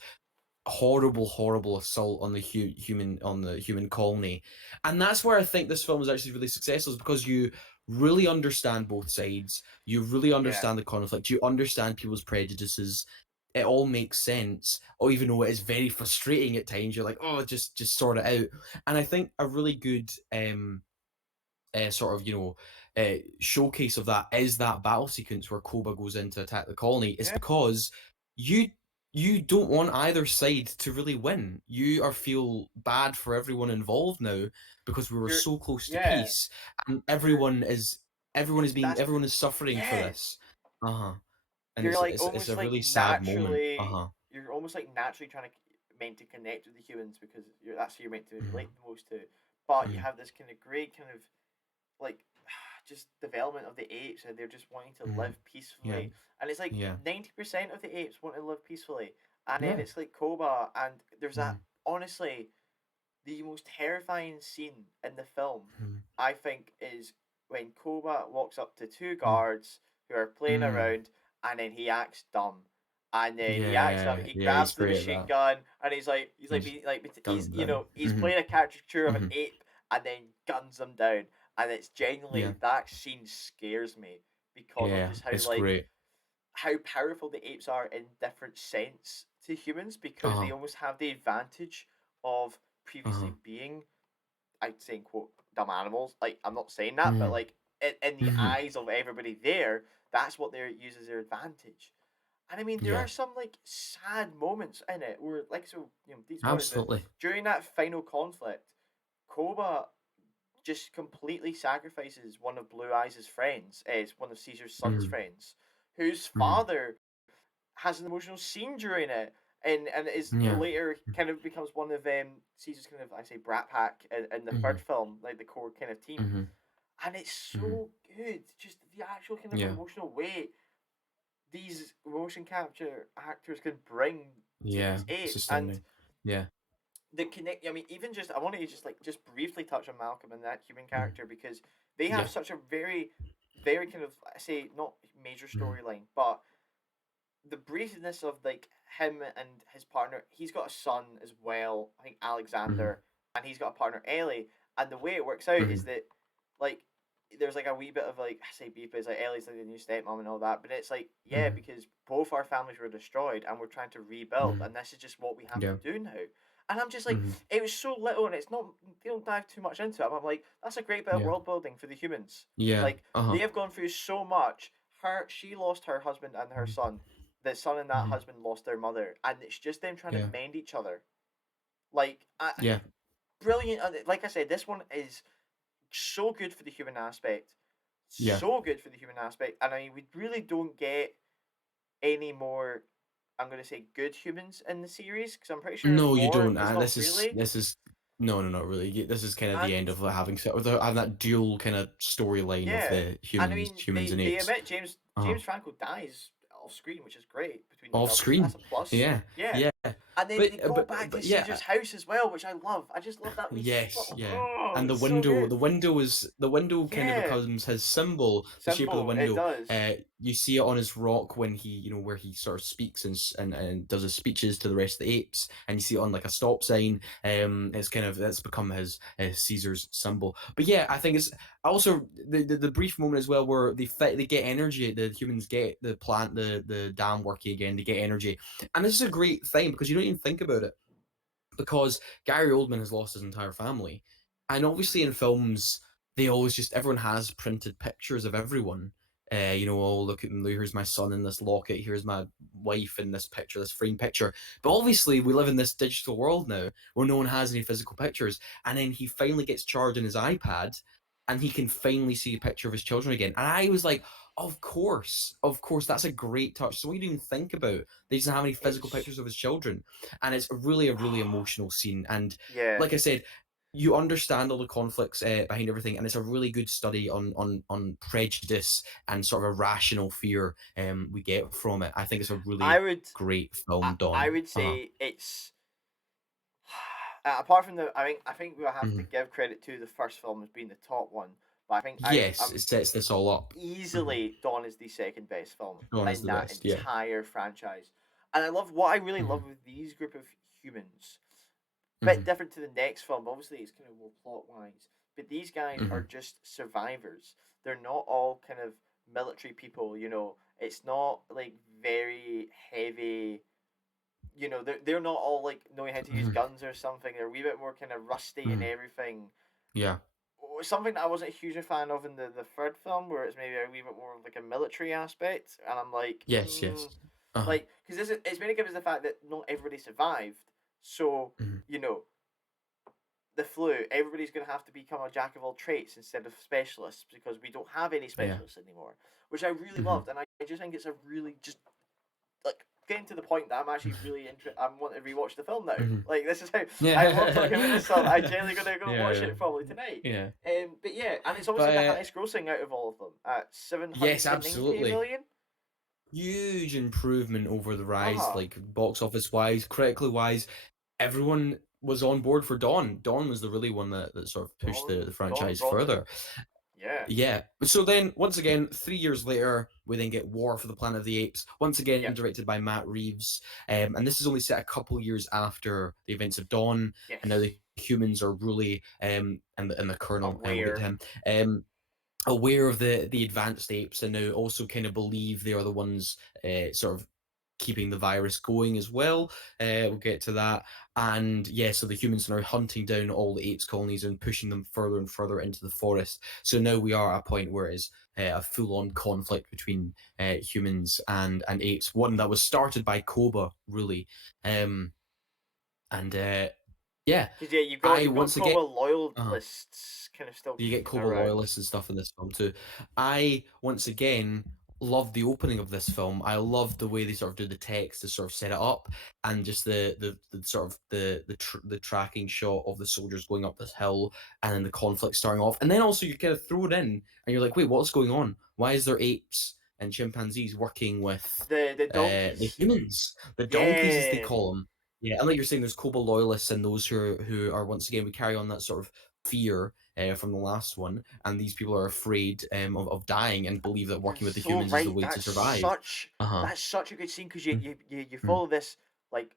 horrible assault on the human colony. And that's where I think this film is actually really successful, is because you really understand both sides, you really Yeah. understand the conflict, you understand people's prejudices. It all makes sense, or even though it is very frustrating at times, you're like, oh, just sort it out. And I think a really good sort of showcase of that is that battle sequence where Koba goes in to attack the colony. Is Yeah. because you you don't want either side to really win. You are feel bad for everyone involved now because we were You're so close to yeah, peace, and you're that's everyone is suffering for yeah. this. Uh-huh. And You're like it's a almost like really sad moment. naturally Uh-huh. you're almost like naturally trying to meant to connect with the humans because that's who you're meant to Mhm, relate the most to. But you mhm, have this kind of great kind of like just development of the apes and they're just wanting to mhm. live Yeah, peacefully. And it's like yeah, 90% of the apes want to live peacefully. And then yeah. it's like Koba and there's that Mhm, honestly the most terrifying scene in the film, mhm, I think, is when Koba walks up to two mm, guards who are playing mm. around, and then he acts dumb, and then he acts dumb. Yeah, He yeah, he's grabs the great at machine that. gun, and He's he's guns down. he's playing a caricature of an Mhm, ape, and then guns them down, and it's yeah, genuinely that scene scares me because of yeah, just how it's great. how powerful the apes are in different sense to humans because they Uh-huh, almost have the advantage of uh-huh. previously being I'd say quote dumb animals. Like I'm not saying that, but Mhm, like in the mhm. eyes of everybody there, that's what they use as their advantage. And I mean, there are Yeah, some like sad moments in it where, like, so deep spoilers, but absolutely. during that final conflict, Koba just completely sacrifices one of Blue Eyes' friends, it's one of Caesar's son's Mhm, friends, whose mhm. father has an emotional scene during it, and is Yeah. later kind of becomes one of Caesar's kind of I say Brat Pack in the third Mhm, film, like the core kind of team, mhm, and it's mhm. so good. Just the actual kind of Yeah, emotional weight these motion capture actors can bring to yeah, these it's apes, and astounding. Yeah. the connect. I mean, even just I want to just briefly touch on Malcolm and that human Mhm. character because they have Yeah. such a very kind of I say not major Mhm, storyline, but the briefness of like him and his partner. He's got a son as well. I think mhm, Alexander, and he's got a partner Ellie. And the way it works out is mhm, that like there's like a wee bit of like I say beef is like Ellie's like the new stepmom and all that, but it's like yeah mhm, because both our families were destroyed and we're trying to rebuild, mhm. and this is just what we have to Yeah. do now. And I'm just like, Mhm. it was so little, and it's not. They don't dive too much into it. I'm like, that's a great bit of Yeah. world building for the humans. Yeah. Like they Uh-huh. have gone through so much. She lost her husband and her Mhm, son, the son and that mhm. husband lost their mother, and it's just them trying to Yeah. mend each other. Like, Yeah. brilliant. Like I said, this one is so good for the human aspect, Yeah. so good for the human aspect, and I mean, we really don't get any more. I'm gonna say good humans in the series because I'm pretty sure there's No, you more, don't. but it's not really. This is no, no, not really. This is kind of the And end of having having that dual kind of storyline of yeah, the and I mean, humans and they apes. admit Uh-huh. James Franco dies off screen, which is great between the Off films. That's screen. a plus. Yeah. Yeah, Yeah. and then But they go back to but yeah, Caesar's house as well, which I love. I just love that wee yes, spot. yeah. Oh, And it's so good. the window kind of Yeah, becomes his symbol, the shape of the simple. It window. does. You see it on his rock when he, where he sort of speaks and does his speeches to the rest of the apes, and you see it on like a stop sign. It's kind of that's become his Caesar's symbol. But yeah, I think it's also the brief moment as well where they get energy. The humans get the plant, the dam working again. They get energy, and this is a great thing because you don't even think about it because Gary Oldman has lost his entire family. And obviously in films, they always just everyone has printed pictures of everyone. Oh look at me, here's my son in this locket, here's my wife in this picture, this framed picture. But obviously we live in this digital world now where no one has any physical pictures. And then he finally gets charged in his iPad and he can finally see a picture of his children again. And I was like, of course, that's a great touch. So we didn't even think about they doesn't have any physical It's pictures of his children, and it's a really emotional scene. And yeah. like I said, you understand all the conflicts behind everything, and it's a really good study on prejudice and sort of a rational fear we get from it. I think it's a I really would great film I done. would Uh-huh. say it's apart from the I think we'll have to Mhm. give credit to the first film as being the top one, but I think Yes, I'm it sets this all up. Mhm. easily Dawn is the second best film Dawn is in the that best. Yeah. entire franchise. And I love what I really Hmm. love with these group of humans. Bit Hmm. different to the next film, but obviously it's kind of more plot wise. But these guys are Hmm. just survivors. They're not all kind of military people, you know. It's not like very heavy you know, they're not all like knowing how to use Hmm. guns or something. They're a wee bit more kind of rusty and Hmm. everything. Yeah. Something that I wasn't a huge fan of in the third film, where it's maybe a wee bit more of like a military aspect, and I'm like, Yes. Yes. Uh-huh. Like, because it's going to give us the fact that not everybody survived. So, Mhm. you know, the flu, everybody's going to have to become a jack of all trades instead of specialists because we don't have any Yeah. specialists anymore, which I really Mhm. loved. And I just think it's a really just like getting to the point that I'm actually really interested. I want to rewatch the film now. Mhm. Like this is how I love talking about this film. I'm Yeah. generally gonna go watch Yeah. it probably tonight. Yeah. But yeah, and it's obviously But the highest grossing out of all of them at yes, 790 absolutely. million. Huge improvement over the Uh rise, huh. like box office wise, critically wise. Everyone was on board for Dawn. Dawn was the really one that sort of pushed the Dawn franchise brought it. further. Yeah. Yeah. So then, once again, 3 years later, we then get War for the Planet of the Apes, once again Yep. directed by Matt Reeves. And this is only set a couple years after the events of Dawn, and now Yes. the humans are really, and the Colonel, we'll get to Aware. him, aware of the advanced apes, and now also kind of believe they are the ones sort of keeping the virus going as well. We'll get to that. And yeah, so the humans are now hunting down all the apes colonies and pushing them further and further into the forest. So now we are at a point where it's a full-on conflict between humans and apes. One that was started by Koba, really. Um, and yeah, Cause yeah, I you've got once again. Cobra Uh, loyalists kind of still you get creeping Cobra around. loyalists and stuff in this film too. I once again loved the opening of this film. I loved the way they sort of do the text to sort of set it up, and just the sort of the tracking shot of the soldiers going up this hill, and then the conflict starting off, and then also you kind of throw it in, and you're like, wait, what's going on? Why is there apes and chimpanzees working with The the donkeys. humans, the donkeys as they Yeah. call them? Yeah, and like you're saying, there's Cobra loyalists and those who are once again we carry on that sort of fear from the last one, and these people are afraid of dying and believe that You're working with the so humans is the right. way to survive. Uh-huh. That's such a good scene because Mm, you mm, follow this like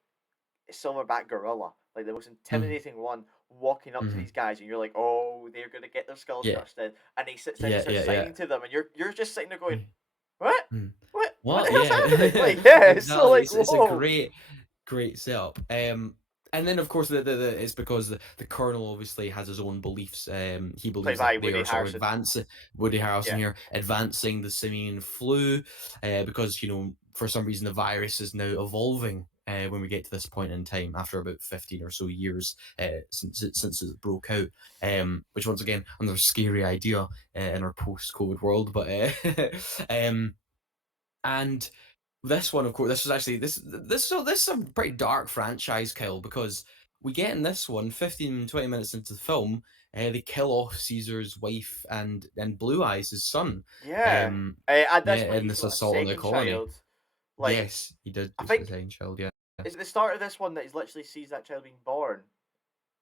silverback gorilla, like the most mm, intimidating one, walking up to mhm. these guys, and you're like, oh, they're gonna get their skulls Yeah, crushed in, and he sits down and yeah, starts yeah, yeah. signing to them, and you're just sitting there going, Mm, what, mm. what the What? hell's Yeah, happening? Like, yeah, it's so exactly. like, It's a whoa, great setup. And then of course it's because the Colonel obviously has his own beliefs. He played believes by that they Woody are sort of Harrison. advancing Woody Harrelson Yeah, here, advancing the simian flu, because for some reason the virus is now evolving. When we get to this point in time, after about 15 or so years since it broke out, which once again another scary idea in our post-COVID world, but and this one, of course, this was actually this is a pretty dark franchise, Kyle, because we get in this one 15-20 minutes into the film, they kill off Caesar's wife and Blue Eyes, his son. yeah. Um, At this yeah, point, in he's this got a assault on the second colony. child. Like, Yes, he did. I It's his think second child. Yeah. it's at the start of this one that he literally sees that child being born.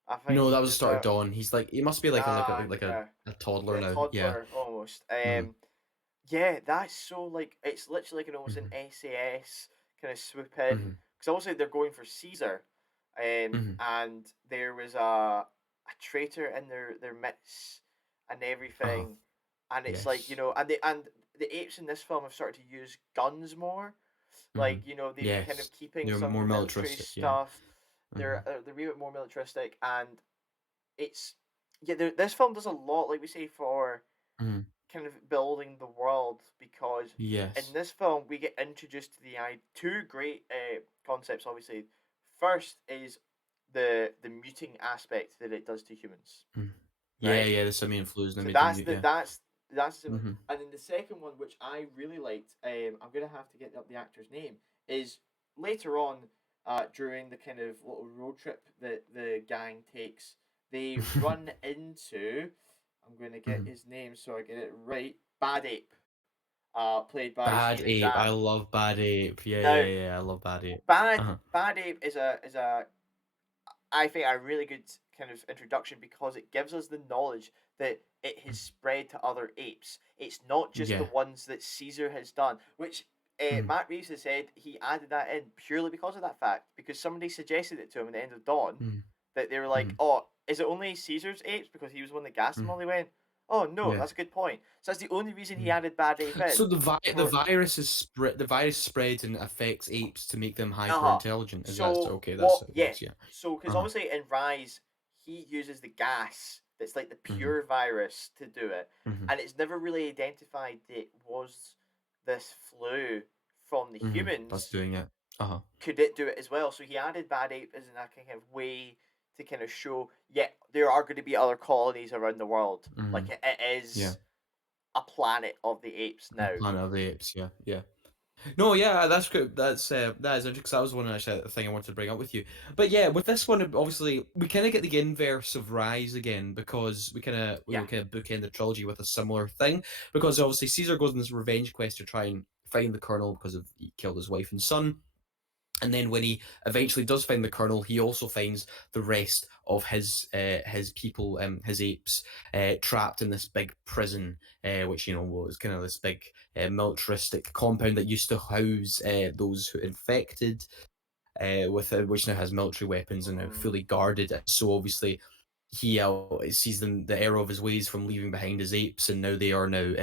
I think No, that was the there's start of a Dawn. He's like, he must be like ah, a toddler a now. Yeah. toddler almost. Mm-hmm. Yeah, that's so like it's literally like an almost an Mm-hmm. SAS kind of swoop in Mm-hmm. because obviously they're going for Caesar, Mm-hmm. and there was a traitor in their midst and Uh-huh. everything, and it's like Yes. and the apes in this film have started to use guns more, Mm-hmm. like they've been kind Yes. of keeping They're some of the more military militaristic. Yeah. stuff. Mm-hmm. They're a wee bit more militaristic, and it's yeah. This film does a lot, like we say, for Mm-hmm. kind of building the world because in Yes. this film we get introduced to two great concepts. Obviously, first is the muting aspect that it does to humans, Mm. Yeah, right? yeah, the simian flu's now So made them mute, yeah. that's the Mhm, and then the second one, which I really liked, I'm gonna have to get up the actor's name, is later on, during the kind of little road trip that the gang takes, they run into. I'm gonna get mhm. his name so I get it right. Bad Ape, played by Bad Steven Ape, I Zahn. love Bad Ape. Yeah, Now, yeah, yeah, I love Bad Ape. Uh-huh. Bad Ape is a I think a really good kind of introduction because it gives us the knowledge that it has Mm. spread to other apes. It's not just the Yeah. ones that Caesar has done, which Mhm, Matt Reeves has said he added that in purely because of that fact, because somebody suggested it to him at the end of Dawn mhm, that they were like, mhm, oh, is it only Caesar's apes because he was the one that gassed them mhm. all? They went, oh no, Yeah. that's a good point. So that's the only reason he Mhm. added Bad Ape in. So the For virus is the virus spreads and affects apes to make them hyper uh-huh. intelligent. Is that So okay? That's what? how it Yeah. works, yeah. So because Uh-huh. obviously in Rise he uses the gas that's like the Mhm, pure virus to do it, mhm, and it's never really identified that it was this flu from the That's humans, doing it. Uh-huh. could it do it as well? So he added Bad Ape as in that kind of way to kind of show, yeah, there are going to be other colonies around the world. Like Mhm. it Yeah. is a planet of the apes now. Planet of the Apes, yeah, yeah. No, yeah, that's good. That is interesting. 'Cause that was one actually the thing I wanted to bring up with you. But yeah, with this one, obviously, we kind of get the inverse of Rise again because we Yeah. kind of bookend the trilogy with a similar thing because obviously Caesar goes on this revenge quest to try and find the Colonel because of he killed his wife and son. And then when he eventually does find the Colonel, he also finds the rest of his people, his apes, trapped in this big prison, which was kind of this big militaristic compound that used to house those who infected, with which now has military weapons and now Mm. fully guarded. So obviously he sees them the error of his ways from leaving behind his apes, and now they are now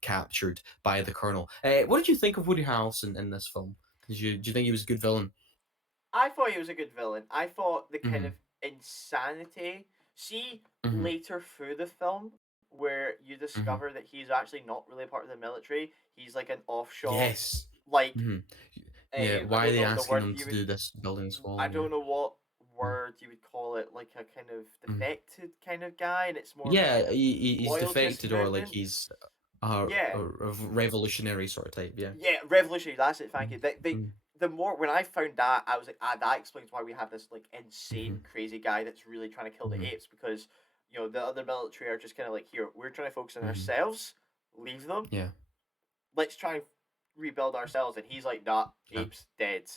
captured by the Colonel. What did you think of Woody Harrelson in this film? Do you think he was a good villain? I thought he was a good villain. I thought the kind Hmm. of insanity. See Hmm. later through the film where you Hmm. discover that he's actually not really part of the military. He's like an offshot, Yes. like Hmm. Yeah. I Why are don't they know the asking word them you to would. do this building this wall? I Yeah. don't know what Mm. word you would call it, like a kind of Mm. defected kind of guy, and it's more of a Yeah. kind of He's loyalist defected or like movement. he's Yeah, a revolutionary sort of type. Yeah. yeah, revolutionary. That's it. Thank Mm. you. They Mm. the more when I found that, I was like, ah, that explains why we have this like insane, Hmm. crazy guy that's really trying to kill the Hmm. apes because the other military are just kind of like, here, we're trying to focus on Hmm. ourselves, leave them. Yeah. Let's try and rebuild ourselves. And he's like, nah, Yeah. apes dead.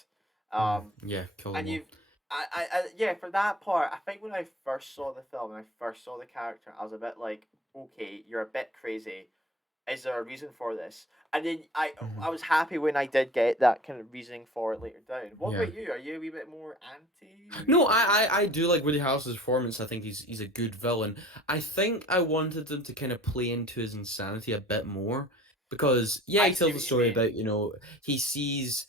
Hmm. Um, Yeah. Kill and them all. you've yeah, for that part, I think when I first saw the film and I first saw the character, I was a bit like, okay, you're a bit crazy. Is there a reason for this? And then Hmm. I was happy when I did get that kind of reasoning for it later down. What Yeah. about you? Are you a wee bit more No, anti? I do like Woody Harrelson's performance. I think he's a good villain. I think I wanted him to kind of play into his insanity a bit more because yeah, I he see tells the what you story mean. about he sees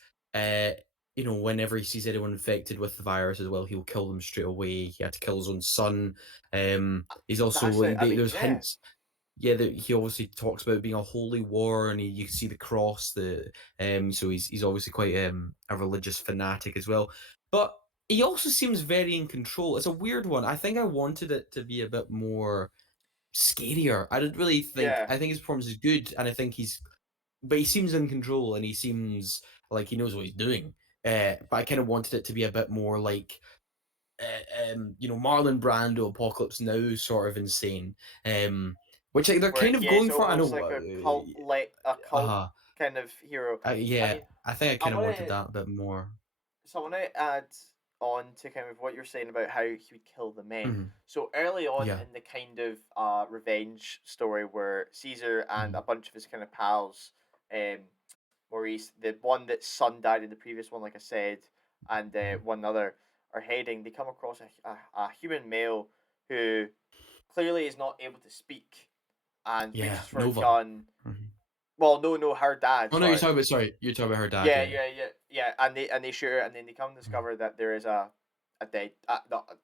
whenever he sees anyone infected with the virus as well, he'll kill them straight away. He had to kill his own son. He's That's also it. I mean, there's yeah. hints yeah, he obviously talks about it being a holy war, and you see the cross. So he's obviously quite a religious fanatic as well. But he also seems very in control. It's a weird one. I think I wanted it to be a bit more scarier. I didn't really think. Yeah. I think his performance is good, and I think but he seems in control, and he seems like he knows what he's doing. But I kind of wanted it to be a bit more like Marlon Brando, Apocalypse Now, sort of insane. Which like, they're Where kind of he is going for. I almost know. like a cult, like a cult Uh, kind of hero. I yeah, mean, I think I I kind of want wanted to. that a bit more. So I want to add on to kind of what you're saying about how he would kill the men. Hmm. So early on Yeah. in the kind of revenge story where Caesar and Hmm. a bunch of his kind of pals, um, Maurice, the one that son died in the previous one, like I said, and Hmm. one other are heading. They come across a human male who clearly is not able to speak and Yeah, reaches for a Nova. gun. Hmm. Well, no, her dad. Oh no, you're Sorry. talking about sorry, you're talking about her dad. Yeah, Yeah. yeah, yeah, yeah. And they shoot her, and then they come to Hmm. discover that there is a dead not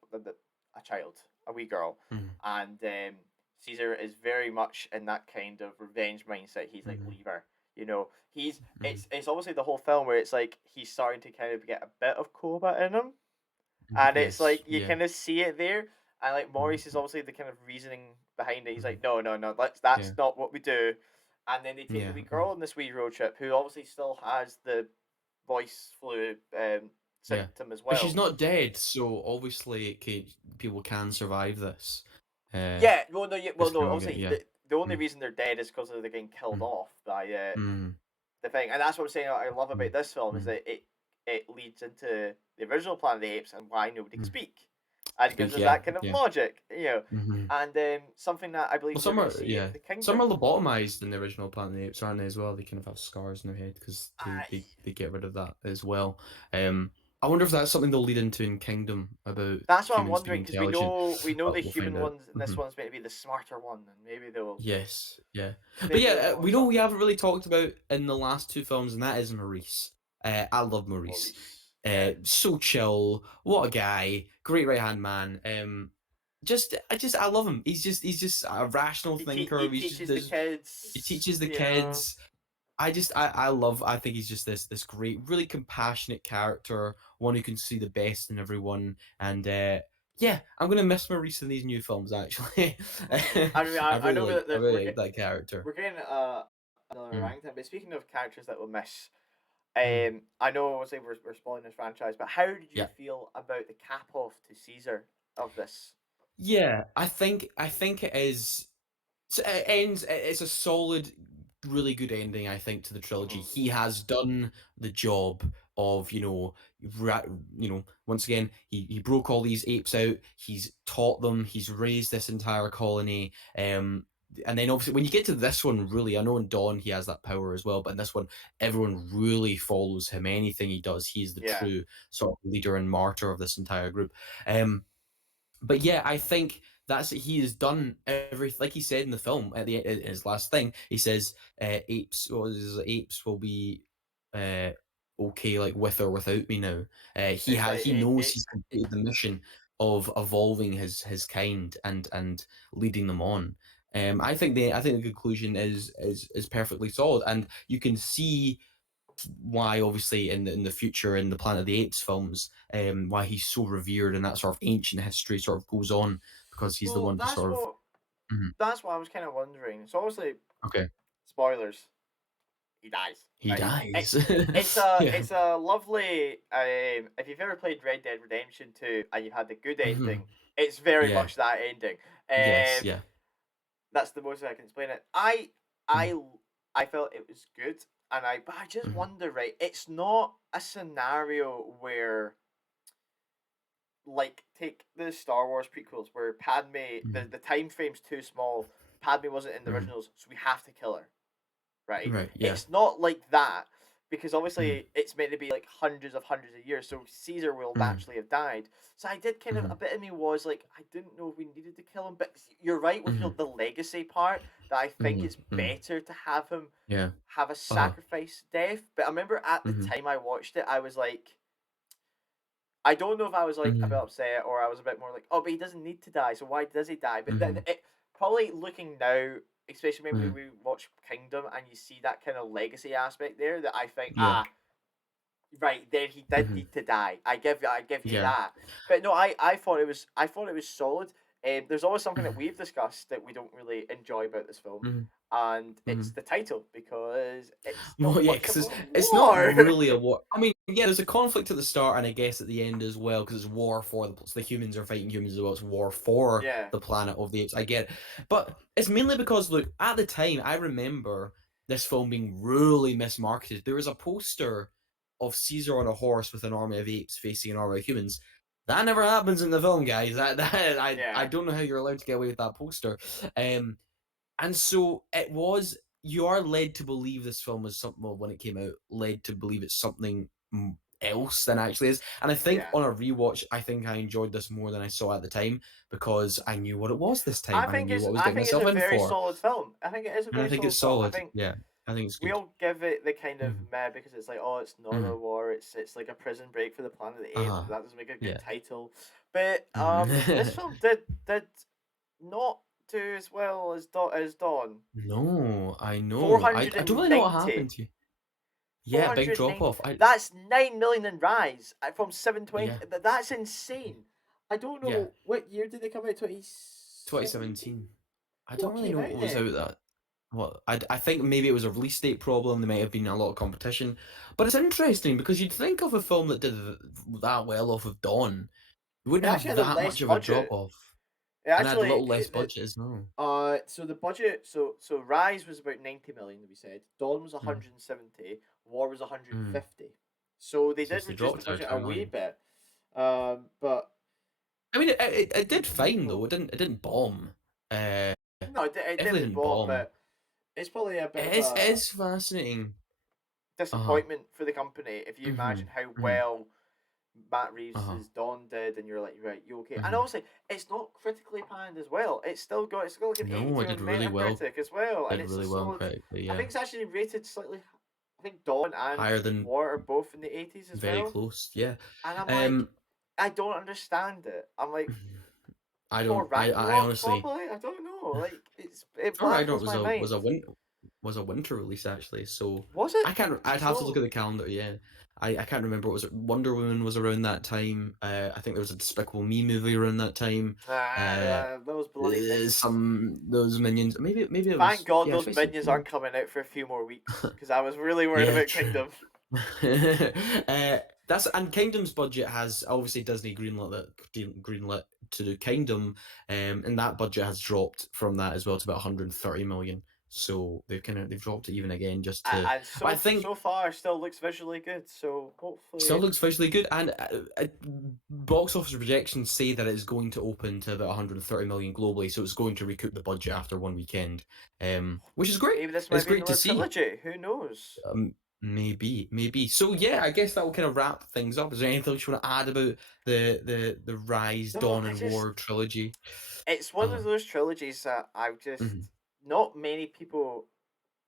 a child, a wee girl, Hmm. and Caesar is very much in that kind of revenge mindset. He's like, Hmm. leave her. You know, he's Hmm. it's obviously the whole film where it's like he's starting to kind of get a bit of Koba in him, and it's Yes. like you Yeah. kind of see it there. And like Maurice is Hmm. obviously the kind of reasoning behind it. He's Hmm. like, no, no, no, Yeah. that's not what we do. And then they take the Yeah. wee girl on this wee road trip, who obviously still has the voice flu Yeah. symptom as But she's well. not dead, so obviously people can survive this. Yeah, well, no, yeah, well, This no. can get Obviously, yeah. the only Mm. reason they're dead is because they're getting killed Mm. off by Mm. the thing, and that's what I'm saying. I love Mm. about this film is Mm. that it leads into the original Planet of the Apes and why nobody can Mm. speak, and it gives Speak, us yeah, that kind of yeah. logic. Hmm. And something that I believe Well, we're some going to are, see in yeah, the some are Kingdom. lobotomized in the original Planet of the Apes, aren't they, as well? They kind of have scars in their head because I they get rid of that as well. Um, I wonder if that's something they'll lead into in Kingdom about That's what I'm humans being wondering because we intelligent, know we know the but we'll find human out. ones and this Hmm. one's meant to be the smarter one, and Yes, yeah. But maybe yeah, they'll go on we know we something. haven't really talked about in the last two films, and that is Maurice. I love Maurice. Maurice, yeah, So chill. What a guy. Great right hand man. I love him. He's just a rational thinker. he He's just teaches the there's he kids, teaches the kids. I think he's just this great, really compassionate character, one who can see the best in everyone, and yeah, I'm gonna miss Maurice in these new films. Actually, I mean, I I know I that really like that character. we're getting another Mm, orangutan, but speaking of characters that we'll miss, mm, I know obviously we're spoiling this franchise, but how did you yeah. feel about the cap off to Caesar of this? Yeah, I think it is. So it ends. It's a solid, really good ending. I think to the trilogy. Hmm. He has done the job of ra- once again he broke all these apes out. He's taught them. He's raised this entire colony. And then obviously when you get to this one, really, I know in Dawn he has that power as well, but in this one, everyone really follows him. Anything he does, he's the Yeah. true sort of leader and martyr of this entire group. But yeah, I think that's he has done everything. Like he said in the film at the his last thing, he says, "Apes, apes will be uh, okay, like with or without me now." It's like He knows he's it's completed the mission of evolving his kind and leading them on. I think the conclusion is perfectly solid, and you can see why obviously in the future in the Planet of the Apes films, why he's so revered and that sort of ancient history sort of goes on because he's the well, one to sort of. Mhm. that's what I was kind of wondering. So obviously, Okay, spoilers. He dies, he right? dies. Yeah. It's a lovely if you've ever played Red Dead Redemption 2 and you've had the good ending, Mhm. it's very Yeah. much that ending. Yes. Um Yeah. that's the most I can explain it. Mm, I I felt it was good, and I but I just mhm, wonder, right? It's not a scenario where like take the Star Wars prequels where Padme mhm, the time frame's too small. Padme wasn't in the mhm. originals, so we have to kill her, right? Right. Yeah. It's not like that because Mhm, obviously it's meant to be like hundreds of years, so Caesar will mhm, naturally have died. So I did kind of a mhm, bit of me was like I didn't know if we needed to kill him, but you're right with mhm, the legacy part that I think mhm, it's mhm. better to have him Yeah. have a Uh-huh. sacrifice death. But I remember at the Mhm, time I watched it, I was like, I don't know if I was like a bit mhm, upset or I was a bit more like, oh, but he doesn't need to die, so why does he die? But then mhm, it probably looking now, especially maybe mhm. we watch Kingdom and you see that kind of legacy aspect there, that I think Yeah. right then he did Mhm. need to die. I give you Yeah. that. But no, I thought it was solid. There's always something that Mhm, we've discussed that we don't really enjoy about this film, mhm, and it's mhm. the title because it's Well, not yeah, much because of a it's not war. really a war. I mean, yeah, there's a conflict at the start and I guess at the end as well, because it's war for the humans are fighting humans as well. It's war for Yeah, the planet of the apes. I get it. But it's mainly because, look, at the time, I remember this film being really mismarketed. There was a poster of Caesar on a horse with an army of apes facing an army of humans. That never happens in the film, guys. I yeah, don't know how you're allowed to get away with that poster. And so it was. You are led to believe this film is something. Well, when it came out, led to believe it's something else than actually is. And I think yeah. on a rewatch, I think I enjoyed this more than I saw at the time because I knew what it was this time and I knew what I was I getting think it's myself a in very for. solid film. I think it is a And I very think it's solid film. I solid. think Yeah, I think it's we good. all give it the kind of Mm-hmm. meh because it's like, oh, it's not a war. It's like a prison break for the Planet of the Uh Apes, huh. but that doesn't make a good Yeah. title. But this Mhm. film did not do as well as Dawn. No, I Four know. hundred I don't and really know what ninety. happened to you. Four Yeah, big hundred drop ninety. off. I That's 9 million in Rise from 720. yeah That's insane. I don't yeah. know what year did they come out. 2017. 2017. I don't What really came know out what was then? out that. Well, I think maybe it was a release date problem. There might have been a lot of competition, but it's interesting because you'd think of a film that did that well off of Dawn, you It wouldn't actually have had a that less much of a drop budget. off, It and had a actually little less budget as well. so the budget so Rise was about 90 million we said. Dawn was Mm, 170, War was mm. 150. So they So did they reduce the dropped out budget a 20 wee million. bit. But I mean, it did fine though. no. It didn't bomb. Uh, No, it definitely didn't didn't bomb, bomb. but it's probably a bit of It a is fascinating. Uh huh. disappointment for the company if you Mm-hmm. imagine how Mm-hmm. well Matt Uh huh. Reeves' Dawn did, and you're like, right, you okay? And Mm-hmm. obviously, it's not critically panned as well. It's still like an No, it 82 on did really well. Metacritic as well, and Did it's a really well solid. critically. I Yeah, think it's actually rated slightly. I think Dawn and higher than War are both in the 80s as very well, close. Yeah. and I'm like, Um. I don't understand it. I'm like, I more don't. I Ragnarok honestly. probably. I don't know. Like it Thor Ragnarok baffles my was mind. a win. was a winter release actually. So Was it? I can't. I'd have to look So at the calendar. Yeah, I can't remember. Was it Wonder Woman was around that time? I think there was a Despicable Me movie around that time. Uh, those bloody minions. some those minions. Maybe it Thank was God yeah. those Face minions aren't coming out for a few more weeks because I was really worried Yeah, about true. Kingdom. That's and Kingdom's budget has obviously Disney greenlit to do Kingdom, and that budget has dropped from that as well to about 130 million. So they've dropped it even again just to. And But I so think so far still looks visually good. So still hopefully, looks visually good, and box office projections say that it's going to open to about 130 million globally. So it's going to recoup the budget after one weekend, which is great. maybe this It's might be great to another see. trilogy. Who knows? Maybe. So yeah, I guess that will kind of wrap things up. Is there anything else you want to add about the Rise, No, Dawn, and War trilogy? it's one of Uh, those trilogies that I've just mhm, not many people.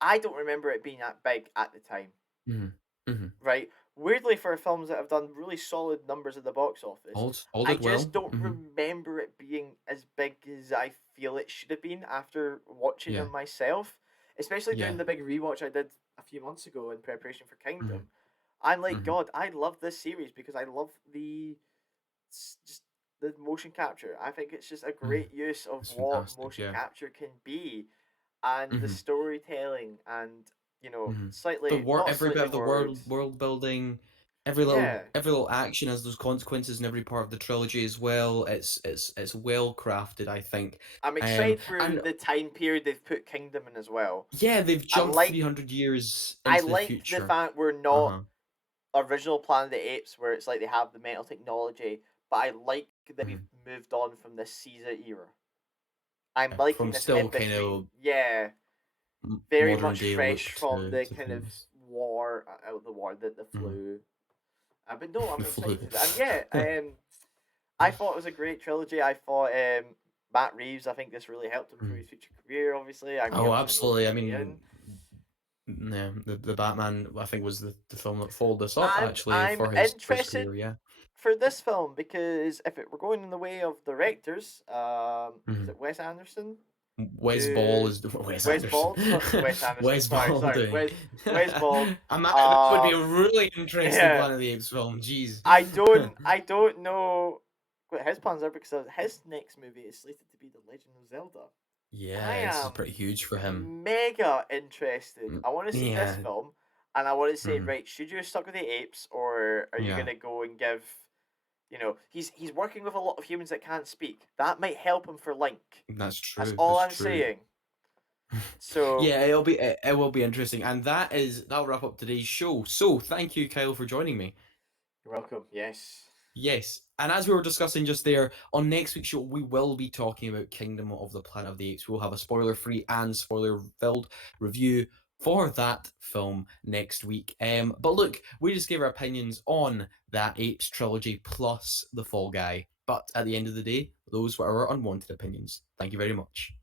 I don't remember it being that big at the time, mhm, mhm. right? Weirdly, for films that have done really solid numbers at the box office, All I did just well. don't remember it being as big as I feel it should have been after watching Yeah, them myself. Especially doing yeah. the big rewatch I did a few months ago in preparation for Mhm, Kingdom. I'm like, mhm. God, I love this series because I love just the motion capture. I think it's just a Mhm. great use of It's what fantastic. motion Yeah. capture can be, and the Mhm, storytelling, and mhm. The slightly war, not every bit slightly of the more world words. world building, Yeah, every little action has those consequences in every part of the trilogy as well. It's well crafted, I think. I'm excited for And the time period they've put Kingdom in as well. yeah, they've I jumped like 300 years I into the like the future. fact we're Uh not huh. original Planet of the Apes where it's like they have the mental technology, but I like that we've moved on from the Caesar era. I'm liking From this still in kind between. of Yeah, very modern much day fresh look from the to kind of things. war, out the war, the Mhm. flu. But no, I'm The flu. excited, and yeah, I thought it was a great trilogy. I thought Matt Reeves. I think this really helped him for Mhm. his future career. Obviously, we Oh, obviously know absolutely. I from the mean, end. yeah, the Batman I think was the film that followed this up And actually I'm for his interested career. Yeah. for this film because if it were going in the way of directors, is Mhm. it Wes Anderson? Wes Ball Who is Wes Wes Anderson. Bald? Not Wes Anderson. Wes Sorry. Balding. Wes Bald. That would be a Um, really interesting yeah. Planet of the Apes film. Jeez. I don't know what his plans are because his next movie is slated to be The Legend of Zelda. I Yeah, this is am pretty huge for him. mega interested. I want to see this Yeah. film, and I want to say, Mhm. right, should you have stuck with the apes, or are you Yeah. gonna go and give? He's working with a lot of humans that can't speak. That might help him for Link. That's That's true. all That's I'm true. saying. So Yeah, it will be interesting, and that'll wrap up today's show. So thank you, Kyle, for joining me. you're welcome. Yes. Yes, and as we were discussing just there, on next week's show, we will be talking about Kingdom of the Planet of the Apes. We'll have a spoiler-free and spoiler-filled review for that film next week. But look, we just gave our opinions on that Apes trilogy plus The Fall Guy. But at the end of the day, those were our unwanted opinions. Thank you very much.